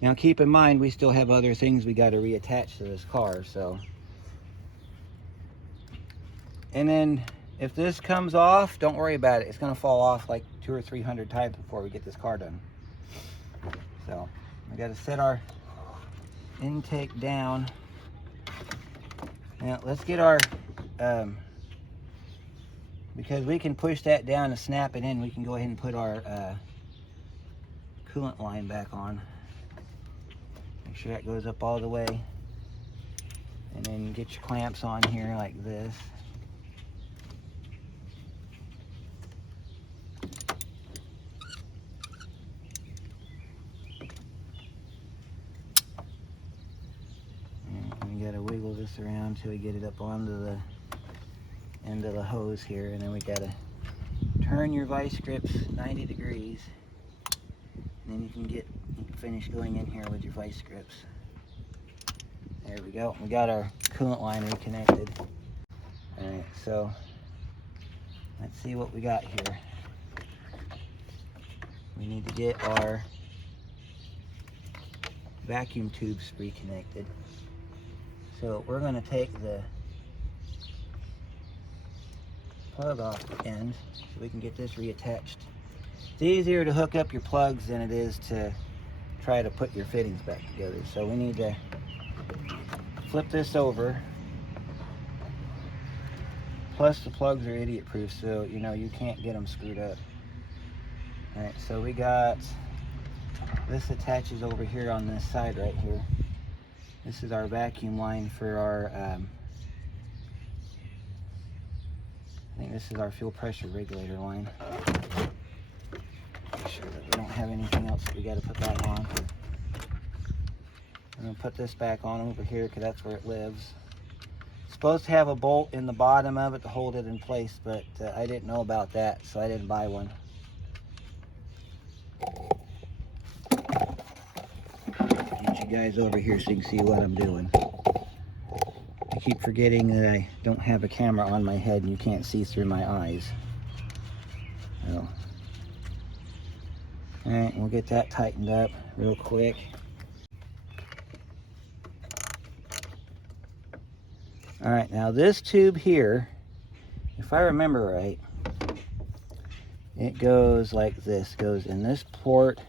Now keep in mind, we still have other things we got to reattach to this car, so. And then if this comes off, don't worry about it. It's going to fall off like 200 or 300 times before we get this car done. So we got to set our intake down. Now let's get our, because we can push that down and snap it in, we can go ahead and put our coolant line back on. Make sure that goes up all the way. And then get your clamps on here like this. And we gotta wiggle this around till we get it up onto the end of the hose here, and then we gotta turn your vice grips 90 degrees, and then you can finish going in here with your vice grips. There we go. We got our coolant line reconnected. All right, so let's see what we got here. We need to get our vacuum tubes reconnected. So we're going to take the plug off the end so we can get this reattached. It's easier to hook up your plugs than it is to try to put your fittings back together. So we need to flip this over. Plus the plugs are idiot proof, so you know you can't get them screwed up. Alright, so we got this attaches over here on this side right here. This is our vacuum line for our I think this is our fuel pressure regulator line. Make sure that we don't have anything else that we got to put back on. I'm going to put this back on over here because that's where it lives. It's supposed to have a bolt in the bottom of it to hold it in place, but I didn't know about that, so I didn't buy one. Get you guys over here so you can see what I'm doing. I keep forgetting that I don't have a camera on my head and you can't see through my eyes. So, alright, we'll get that tightened up real quick. Alright, now this tube here, if I remember right, it goes like this. Goes in this port,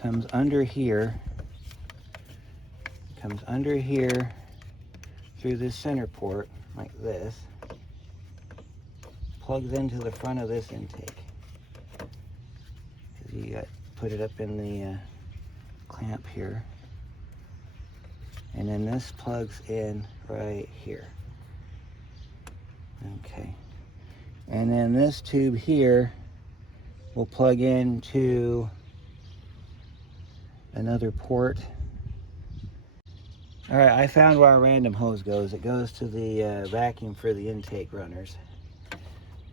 comes under here, through this center port, like this, plugs into the front of this intake. You got put it up in the clamp here. And then this plugs in right here. Okay. And then this tube here will plug into another port. All right, I found where our random hose goes. It goes to the vacuum for the intake runners.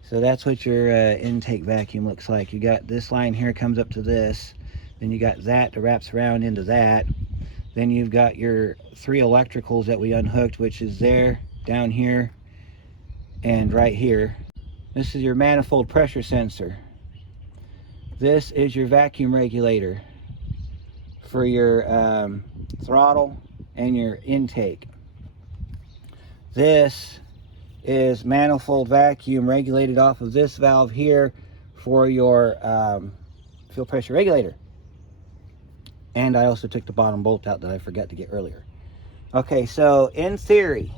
So that's what your intake vacuum looks like. You got this line here comes up to this, then you got that that wraps around into that. Then you've got your 3 electricals that we unhooked, which is there, down here, and right here. This is your manifold pressure sensor. This is your vacuum regulator for your throttle and your intake. This is manifold vacuum regulated off of this valve here for your fuel pressure regulator. And I also took the bottom bolt out that I forgot to get earlier. Okay, so in theory,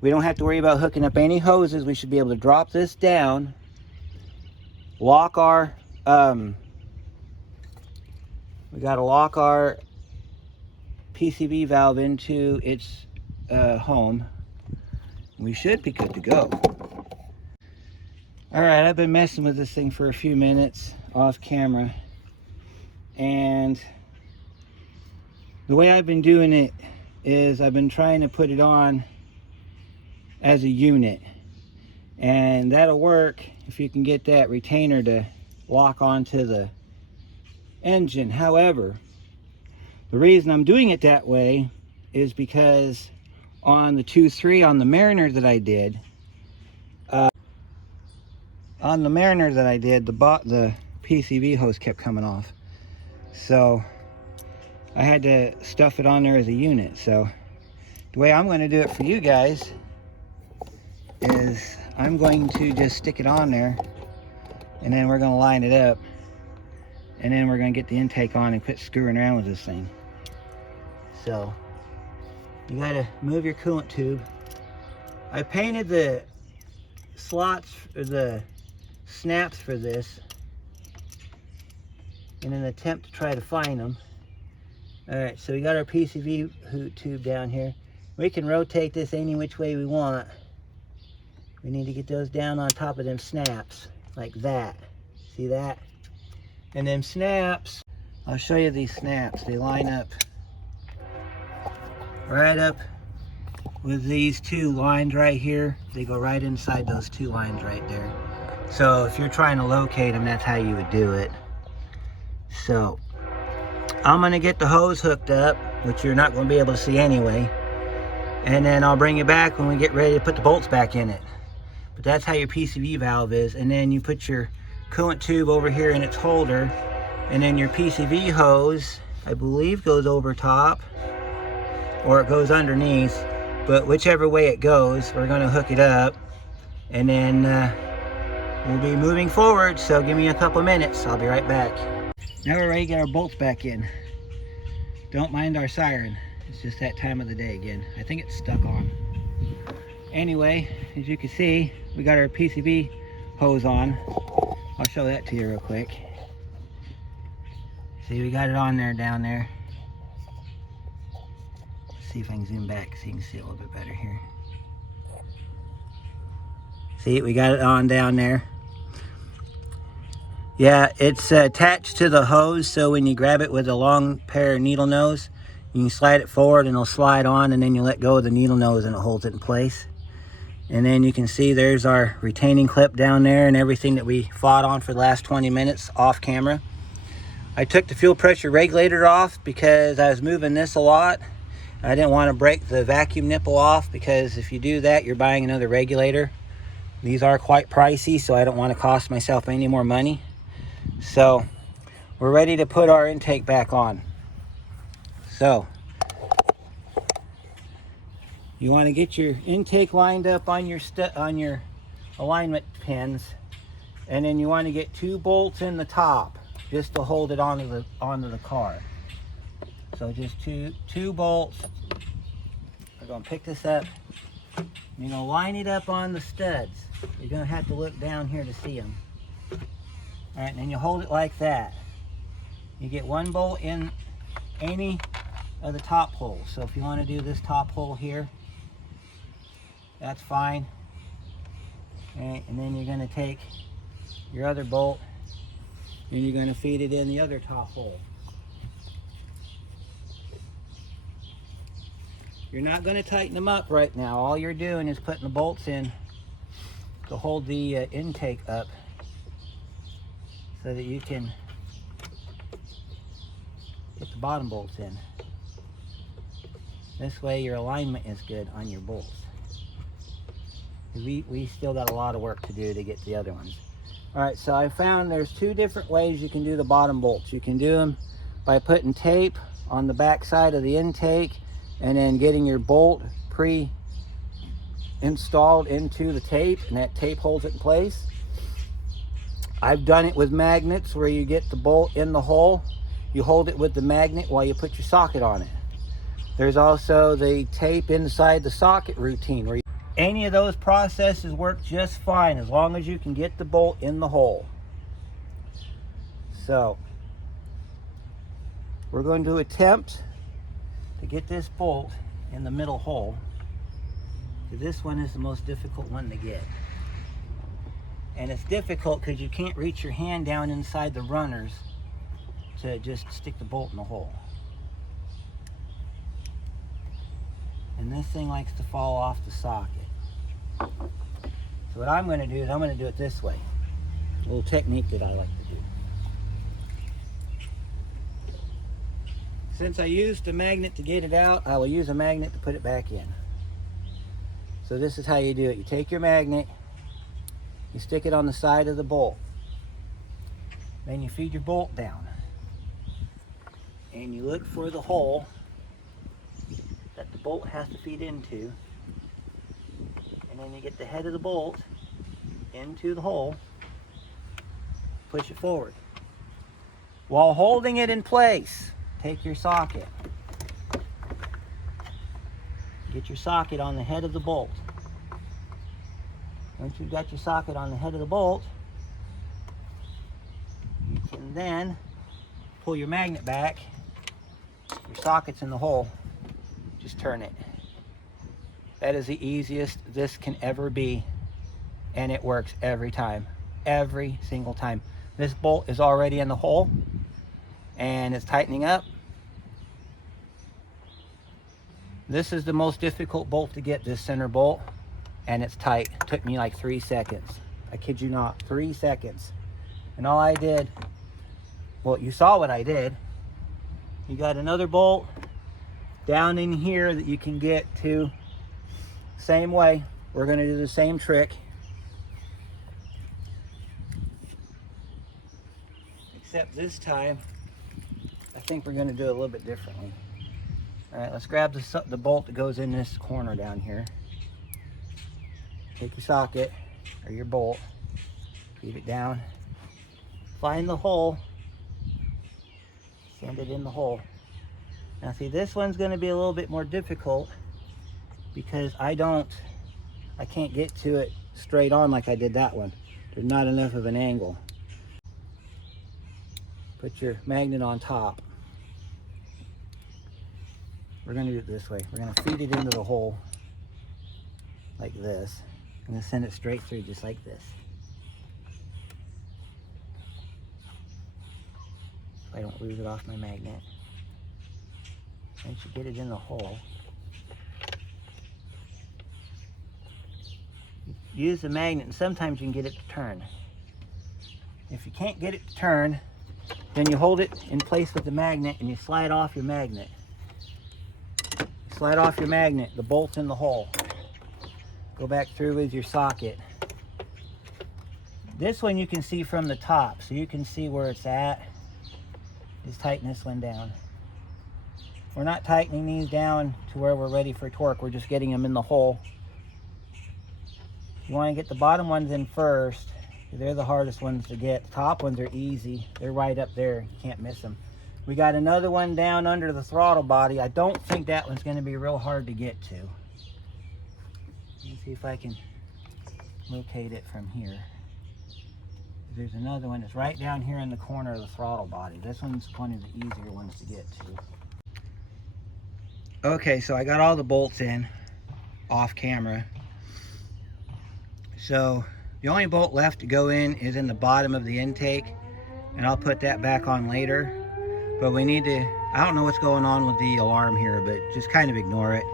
we don't have to worry about hooking up any hoses. We should be able to drop this down, lock our we got to lock our PCV valve into its home. We should be good to go. All right, I've been messing with this thing for a few minutes off camera, and the way I've been doing it is I've been trying to put it on as a unit, and that'll work if you can get that retainer to lock onto the engine. However, the reason I'm doing it that way is because on the 2.3 on the Mariner that I did, the PCV hose kept coming off, so I had to stuff it on there as a unit. So the way I'm going to do it for you guys is I'm going to just stick it on there, and then we're going to line it up, and then we're going to get the intake on and quit screwing around with this thing. So you got to move your coolant tube. I painted the slots, or the snaps for this, in an attempt to try to find them. Alright, so we got our PCV tube down here. We can rotate this any which way we want. We need to get those down on top of them snaps, like that. See that? And them snaps, I'll show you these snaps. They line up right up with these 2 lines right here. They go right inside those 2 lines right there. So if you're trying to locate them, that's how you would do it. So I'm going to get the hose hooked up, which you're not going to be able to see anyway, and then I'll bring you back when we get ready to put the bolts back in it. But that's how your PCV valve is. And then you put your coolant tube over here in its holder, and then your PCV hose, I believe, goes over top, or it goes underneath, but whichever way it goes, we're going to hook it up, and then we'll be moving forward. So give me a couple of minutes, I'll be right back. Now we're ready to get our bolts back in. Don't mind our siren, it's just that time of the day again. I think it's stuck on. Anyway, as you can see, we got our PCV hose on. I'll show that to you real quick. See, we got it on there, down there. Let's see if I can zoom back so you can see a little bit better here. See, we got it on down there. Yeah, it's attached to the hose, so when you grab it with a long pair of needle nose, you can slide it forward and it'll slide on, and then you let go of the needle nose and it holds it in place. And then you can see there's our retaining clip down there and everything that we fought on for the last 20 minutes off camera. I took the fuel pressure regulator off because I was moving this a lot. I didn't want to break the vacuum nipple off, because if you do that, you're buying another regulator. These are quite pricey, so I don't want to cost myself any more money. So we're ready to put our intake back on. So you want to get your intake lined up on your alignment pins, and then you want to get 2 bolts in the top just to hold it onto the car. So just two bolts. We're going to pick this up. You're going to line it up on the studs. You're going to have to look down here to see them. All right, and then you hold it like that. You get 1 bolt in any of the top holes. So if you want to do this top hole here, that's fine. All right, and then you're going to take your other bolt and you're going to feed it in the other top hole. You're not going to tighten them up right now. All you're doing is putting the bolts in to hold the intake up so that you can get the bottom bolts in. This way your alignment is good on your bolts. We still got a lot of work to do to get the other ones. All right, so I found there's two different ways you can do the bottom bolts. You can do them by putting tape on the back side of the intake and then getting your bolt pre-installed into the tape, and that tape holds it in place. I've done it with magnets where you get the bolt in the hole, you hold it with the magnet while you put your socket on it. There's also the tape inside the socket routine where any of those processes work just fine as long as you can get the bolt in the hole. So we're going to attempt to get this bolt in the middle hole. This one is the most difficult one to get. And it's difficult because you can't reach your hand down inside the runners to just stick the bolt in the hole. And this thing likes to fall off the socket. So what I'm going to do is I'm going to do it this way. A little technique that I like to do. Since I used a magnet to get it out, I will use a magnet to put it back in. So this is how you do it. You take your magnet, you stick it on the side of the bolt. Then you feed your bolt down. And you look for the hole that the bolt has to feed into. And then you get the head of the bolt into the hole, push it forward. While holding it in place, take your socket. Get your socket on the head of the bolt. Once you've got your socket on the head of the bolt, you can then pull your magnet back. Your socket's in the hole. Just turn it. That is the easiest this can ever be, and it works every time. Every single time. This bolt is already in the hole and it's tightening up. This is the most difficult bolt to get, this center bolt, and it's tight. It took me like 3 seconds. I kid you not, 3 seconds. And all I did, well, you saw what I did. You got another bolt down in here that you can get to. Same way, we're going to do the same trick, except this time I think we're going to do it a little bit differently. All right, let's grab the bolt that goes in this corner down here. Take your socket or your bolt, feed it down, find the hole, send it in the hole. Now see, this one's going to be a little bit more difficult because I can't get to it straight on like I did that one. There's not enough of an angle. Put your magnet on top. We're going to do it this way. We're going to feed it into the hole like this. I'm going to send it straight through just like this. So I don't lose it off my magnet. Once you get it in the hole, use the magnet, and sometimes you can get it to turn. If you can't get it to turn, then you hold it in place with the magnet and you slide off your magnet. Slide off your magnet, the bolt's in the hole. Go back through with your socket. This one you can see from the top, so you can see where it's at. Just tighten this one down. We're not tightening these down to where we're ready for torque, we're just getting them in the hole. You want to get the bottom ones in first. They're the hardest ones to get. The top ones are easy. They're right up there. You can't miss them. We got another one down under the throttle body. I don't think that one's going to be real hard to get to. Let me see if I can locate it from here. There's another one that's right down here in the corner of the throttle body. This one's one of the easier ones to get to. Okay, so I got all the bolts in off camera. So the only bolt left to go in is in the bottom of the intake, and I'll put that back on later. But we need to, I don't know what's going on with the alarm here, but just kind of ignore it.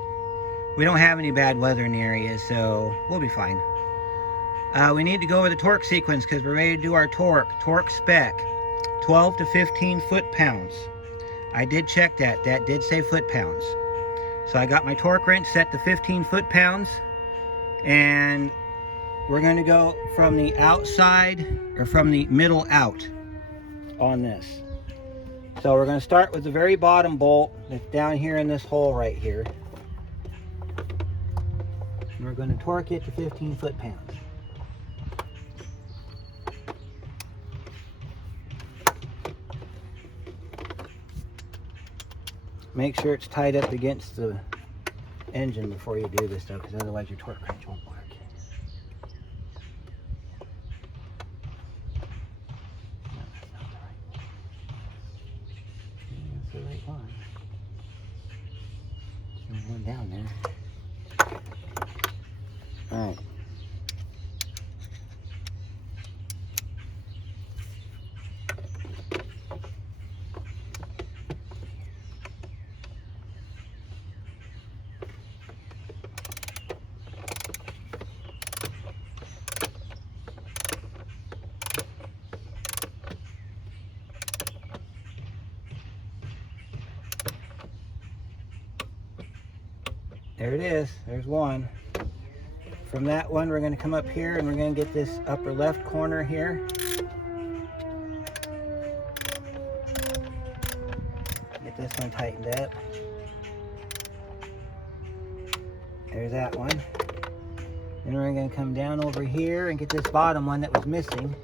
We don't have any bad weather in the area, so we'll be fine. We need to go over the torque sequence because we're ready to do our torque spec, 12 to 15 foot-pounds. I did check that. That did say foot-pounds. So I got my torque wrench set to 15 foot-pounds, and we're going to go from the outside, or from the middle out on this. So we're going to start with the very bottom bolt that's down here in this hole right here. And we're going to torque it to 15 foot-pounds. Make sure it's tied up against the engine before you do this though, because otherwise your torque wrench won't work. No, that's not the right one. That's the right one. There's one down there. Alright. There it is. There's one. From that one, we're going to come up here and we're going to get this upper left corner here. Get this one tightened up. There's that one. Then we're going to come down over here and get this bottom one that was missing.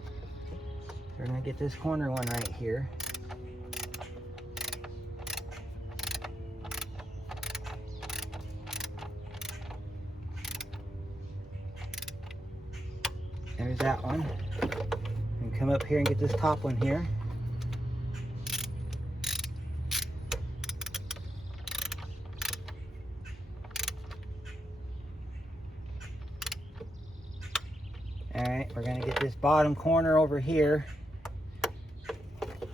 We're going to get this corner one right here. There's that one. And come up here and get this top one here. Alright, we're going to get this bottom corner over here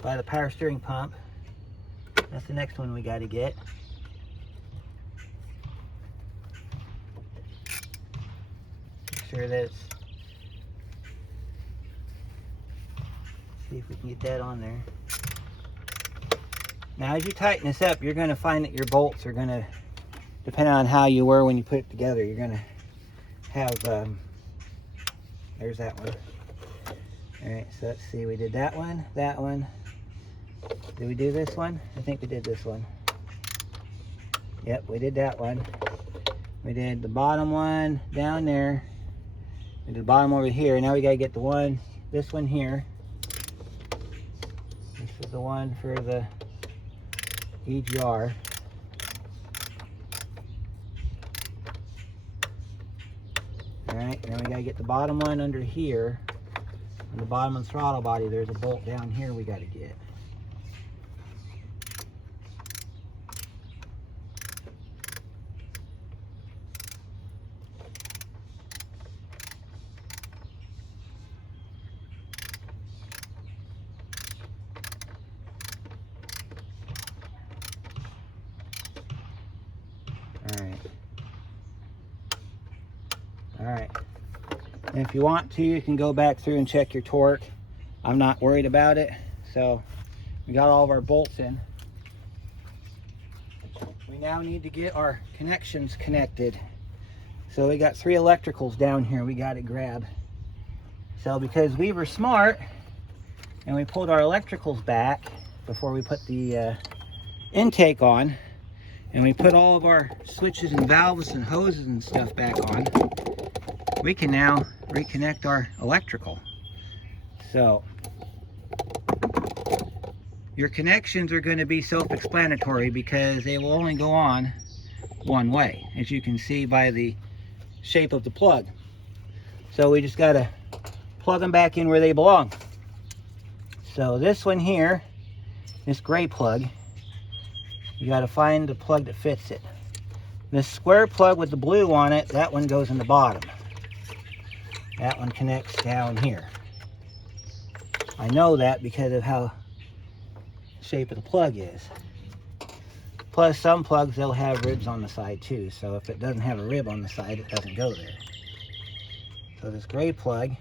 by the power steering pump. That's the next one we got to get. Make sure that it's... See if we can get that on there. Now as you tighten this up, you're going to find that your bolts are going to, depending on how you were when you put it together, you're going to have, there's that one. Alright, so let's see, we did that one. Did we do this one? I think we did this one. Yep, we did that one. We did the bottom one down there. We did the bottom over here. Now we got to get the one, this one here. This is the one for the EGR. Alright, then we gotta get the bottom one under here. On the bottom of the throttle body, there's a bolt down here we gotta get. Alright, and if you want to, you can go back through and check your torque. I'm not worried about it. So we got all of our bolts in. We now need to get our connections connected. So we got 3 electricals down here we got to grab. So because we were smart and we pulled our electricals back before we put the intake on, and we put all of our switches and valves and hoses and stuff back on, we can now reconnect our electrical. So your connections are going to be self-explanatory because they will only go on one way, as you can see by the shape of the plug. So we just got to plug them back in where they belong. So this one here, this gray plug, you got to find the plug that fits it. This square plug with the blue on it, that one goes in the bottom. That one connects down here. I know that because of how the shape of the plug is. Plus some plugs, they'll have ribs on the side too. So if it doesn't have a rib on the side, it doesn't go there. So this gray plug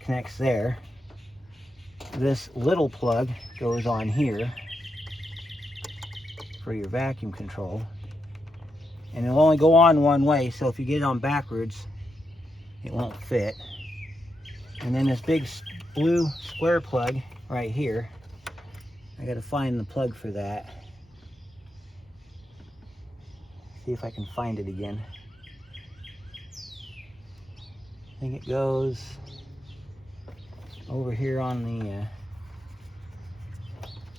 connects there. This little plug goes on here for your vacuum control. And it'll only go on one way, so if you get it on backwards, it won't fit. And then this big blue square plug right here, I gotta find the plug for that. See if I can find it again. I think it goes over here on the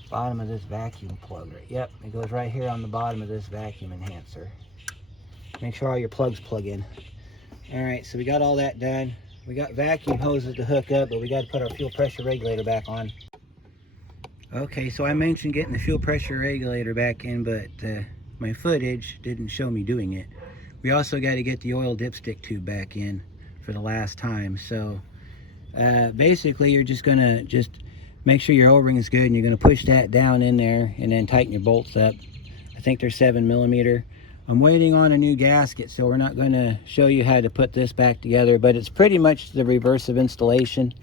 bottom of this vacuum plug. Yep, it goes right here on the bottom of this vacuum enhancer. Make sure all your plugs plug in. All right, so we got all that done. We got vacuum hoses to hook up, but we got to put our fuel pressure regulator back on. Okay, so I mentioned getting the fuel pressure regulator back in, but my footage didn't show me doing it. We also got to get the oil dipstick tube back in for the last time. So basically you're just gonna make sure your O-ring is good, and you're gonna push that down in there and then tighten your bolts up. I think they're 7mm. I'm waiting on a new gasket, so we're not going to show you how to put this back together, but it's pretty much the reverse of installation.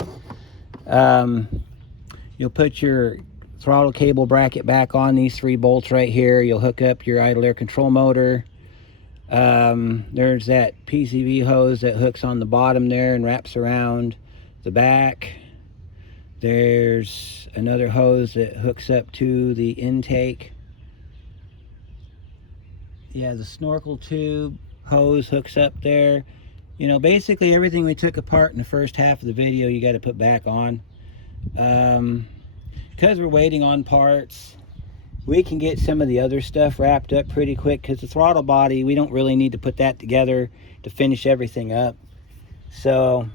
You'll put your throttle cable bracket back on these 3 bolts right here. You'll hook up your idle air control motor. There's that PCV hose that hooks on the bottom there and wraps around the back. There's another hose that hooks up to the intake. Yeah, the snorkel tube hose hooks up there. You know, basically everything we took apart in the first half of the video, you got to put back on. Because we're waiting on parts, we can get some of the other stuff wrapped up pretty quick, because the throttle body, we don't really need to put that together to finish everything up. So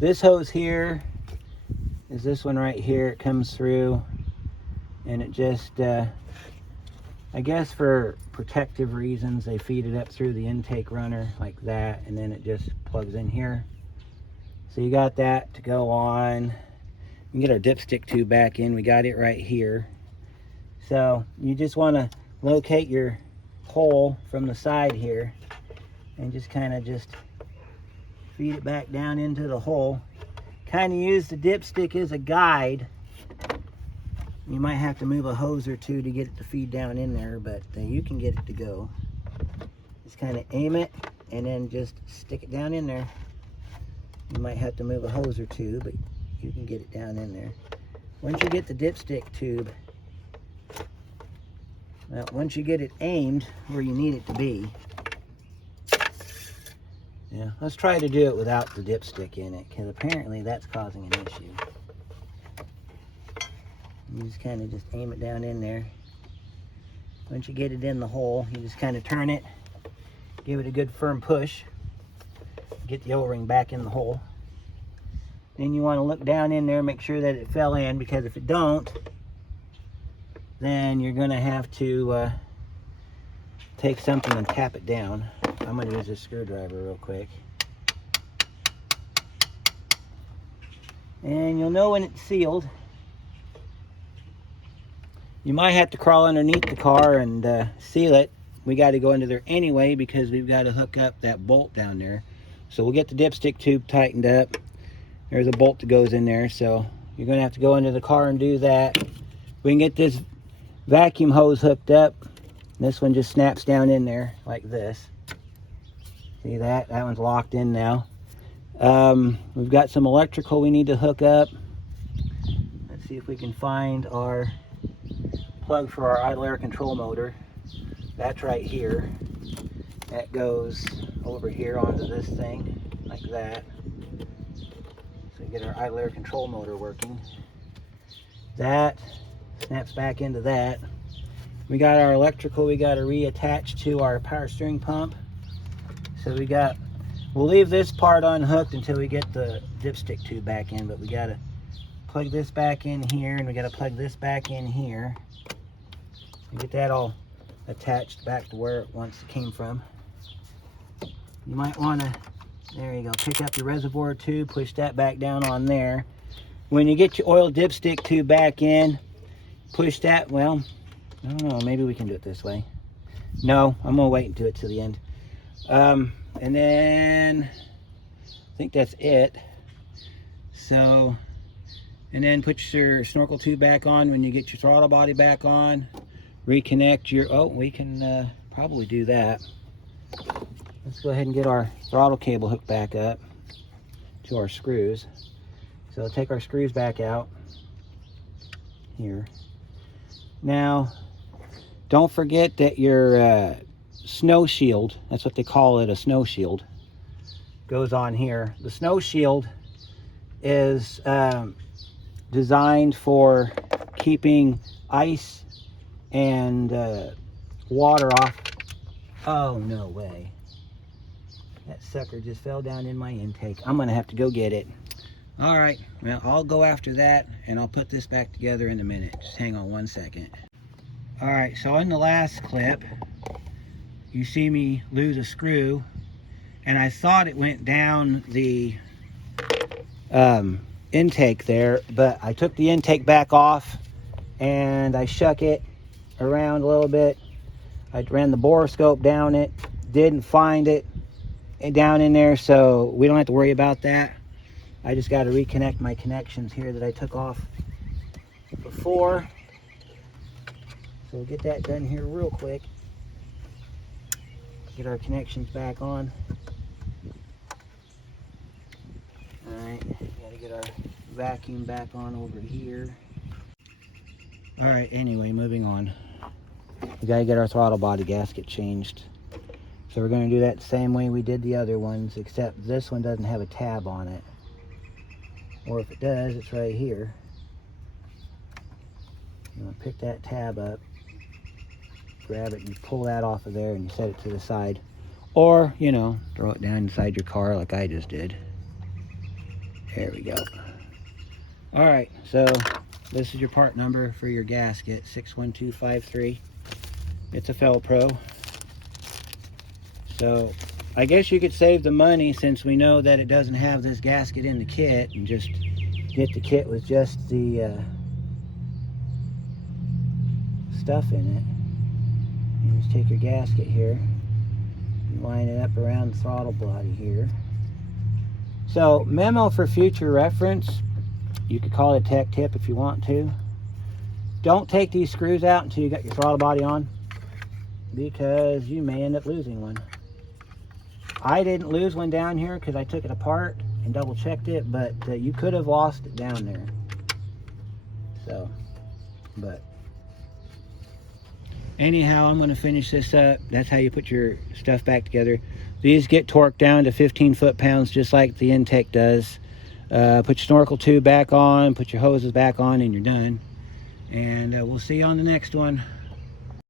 this hose here is this one right here. It comes through, and it just I guess for protective reasons, they feed it up through the intake runner like that, and then it just plugs in here. So you got that to go on. We can get our dipstick tube back in. We got it right here. So you just want to locate your hole from the side here and just kind of just feed it back down into the hole. Kind of use the dipstick as a guide. You might have to move a hose or two to get it to feed down in there, but you can get it to go. Just kind of aim it and then just stick it down in there. You might have to move a hose or two, but you can get it down in there. Once you get the dipstick tube, well, once you get it aimed where you need it to be, yeah, let's try to do it without the dipstick in it, because apparently that's causing an issue. You just kind of just aim it down in there. Once you get it in the hole, you just kind of turn it, give it a good firm push, get the O-ring back in the hole. Then you want to look down in there, make sure that it fell in, because if it don't, then you're going to have to take something and tap it down. I'm going to use this screwdriver real quick. And you'll know when it's sealed. You might have to crawl underneath the car and seal it. We got to go under there anyway, because we've got to hook up that bolt down there. So we'll get the dipstick tube tightened up. There's a bolt that goes in there, so you're going to have to go under the car and do that. We can get this vacuum hose hooked up. This one just snaps down in there like this. See that? That one's locked in now. We've got some electrical we need to hook up. Let's see if we can find our plug for our idle air control motor. That's right here. That goes over here onto this thing like that. So we get our idle air control motor working. That snaps back into that. We got our electrical we got to reattach to our power steering pump. So we'll leave this part unhooked until we get the dipstick tube back in, but we got to plug this back in here, and we got to plug this back in here and get that all attached back to where it once came from. You might want to, there you go, pick up your reservoir tube, push that back down on there. When you get your oil dipstick tube back in, push that, well, I don't know, maybe we can do it this way. No, I'm going to wait and do it to the end. And then think that's it. So, and then put your snorkel tube back on when you get your throttle body back on. Reconnect your, oh, we can probably do that. Let's go ahead and get our throttle cable hooked back up to our screws. So take our screws back out here. Now, don't forget that your snow shield, that's what they call it, a snow shield, goes on here. The snow shield is designed for keeping ice and water off. Oh, no way. That sucker just fell down in my intake. I'm gonna have to go get it. All right, well, I'll go after that and I'll put this back together in a minute. Just hang on 1 second. All right, so in the last clip, you see me lose a screw, and I thought it went down the intake there, but I took the intake back off and I shook it around a little bit. I ran the borescope down it, didn't find it down in there, so we don't have to worry about that. I just got to reconnect my connections here that I took off before. So we'll get that done here real quick. Get our connections back on. Alright, gotta get our vacuum back on over here. Alright, anyway, moving on. We gotta get our throttle body gasket changed. So we're going to do that the same way we did the other ones, except this one doesn't have a tab on it. Or if it does, it's right here. You want to pick that tab up, grab it, and you pull that off of there and you set it to the side. Or, you know, throw it down inside your car like I just did. There we go. Alright, so this is your part number for your gasket, 61253. It's a Felpro. So I guess you could save the money, since we know that it doesn't have this gasket in the kit, and just get the kit with just the stuff in it. You just take your gasket here and line it up around the throttle body here. So, memo for future reference, you could call it a tech tip if you want to. Don't take these screws out until you got your throttle body on, because you may end up losing one. I didn't lose one down here because I took it apart and double checked it, but you could have lost it down there. So, but anyhow, I'm going to finish this up. That's how you put your stuff back together. These get torqued down to 15 foot-pounds just like the intake does. Put your snorkel tube back on, put your hoses back on, and you're done. And we'll see you on the next one.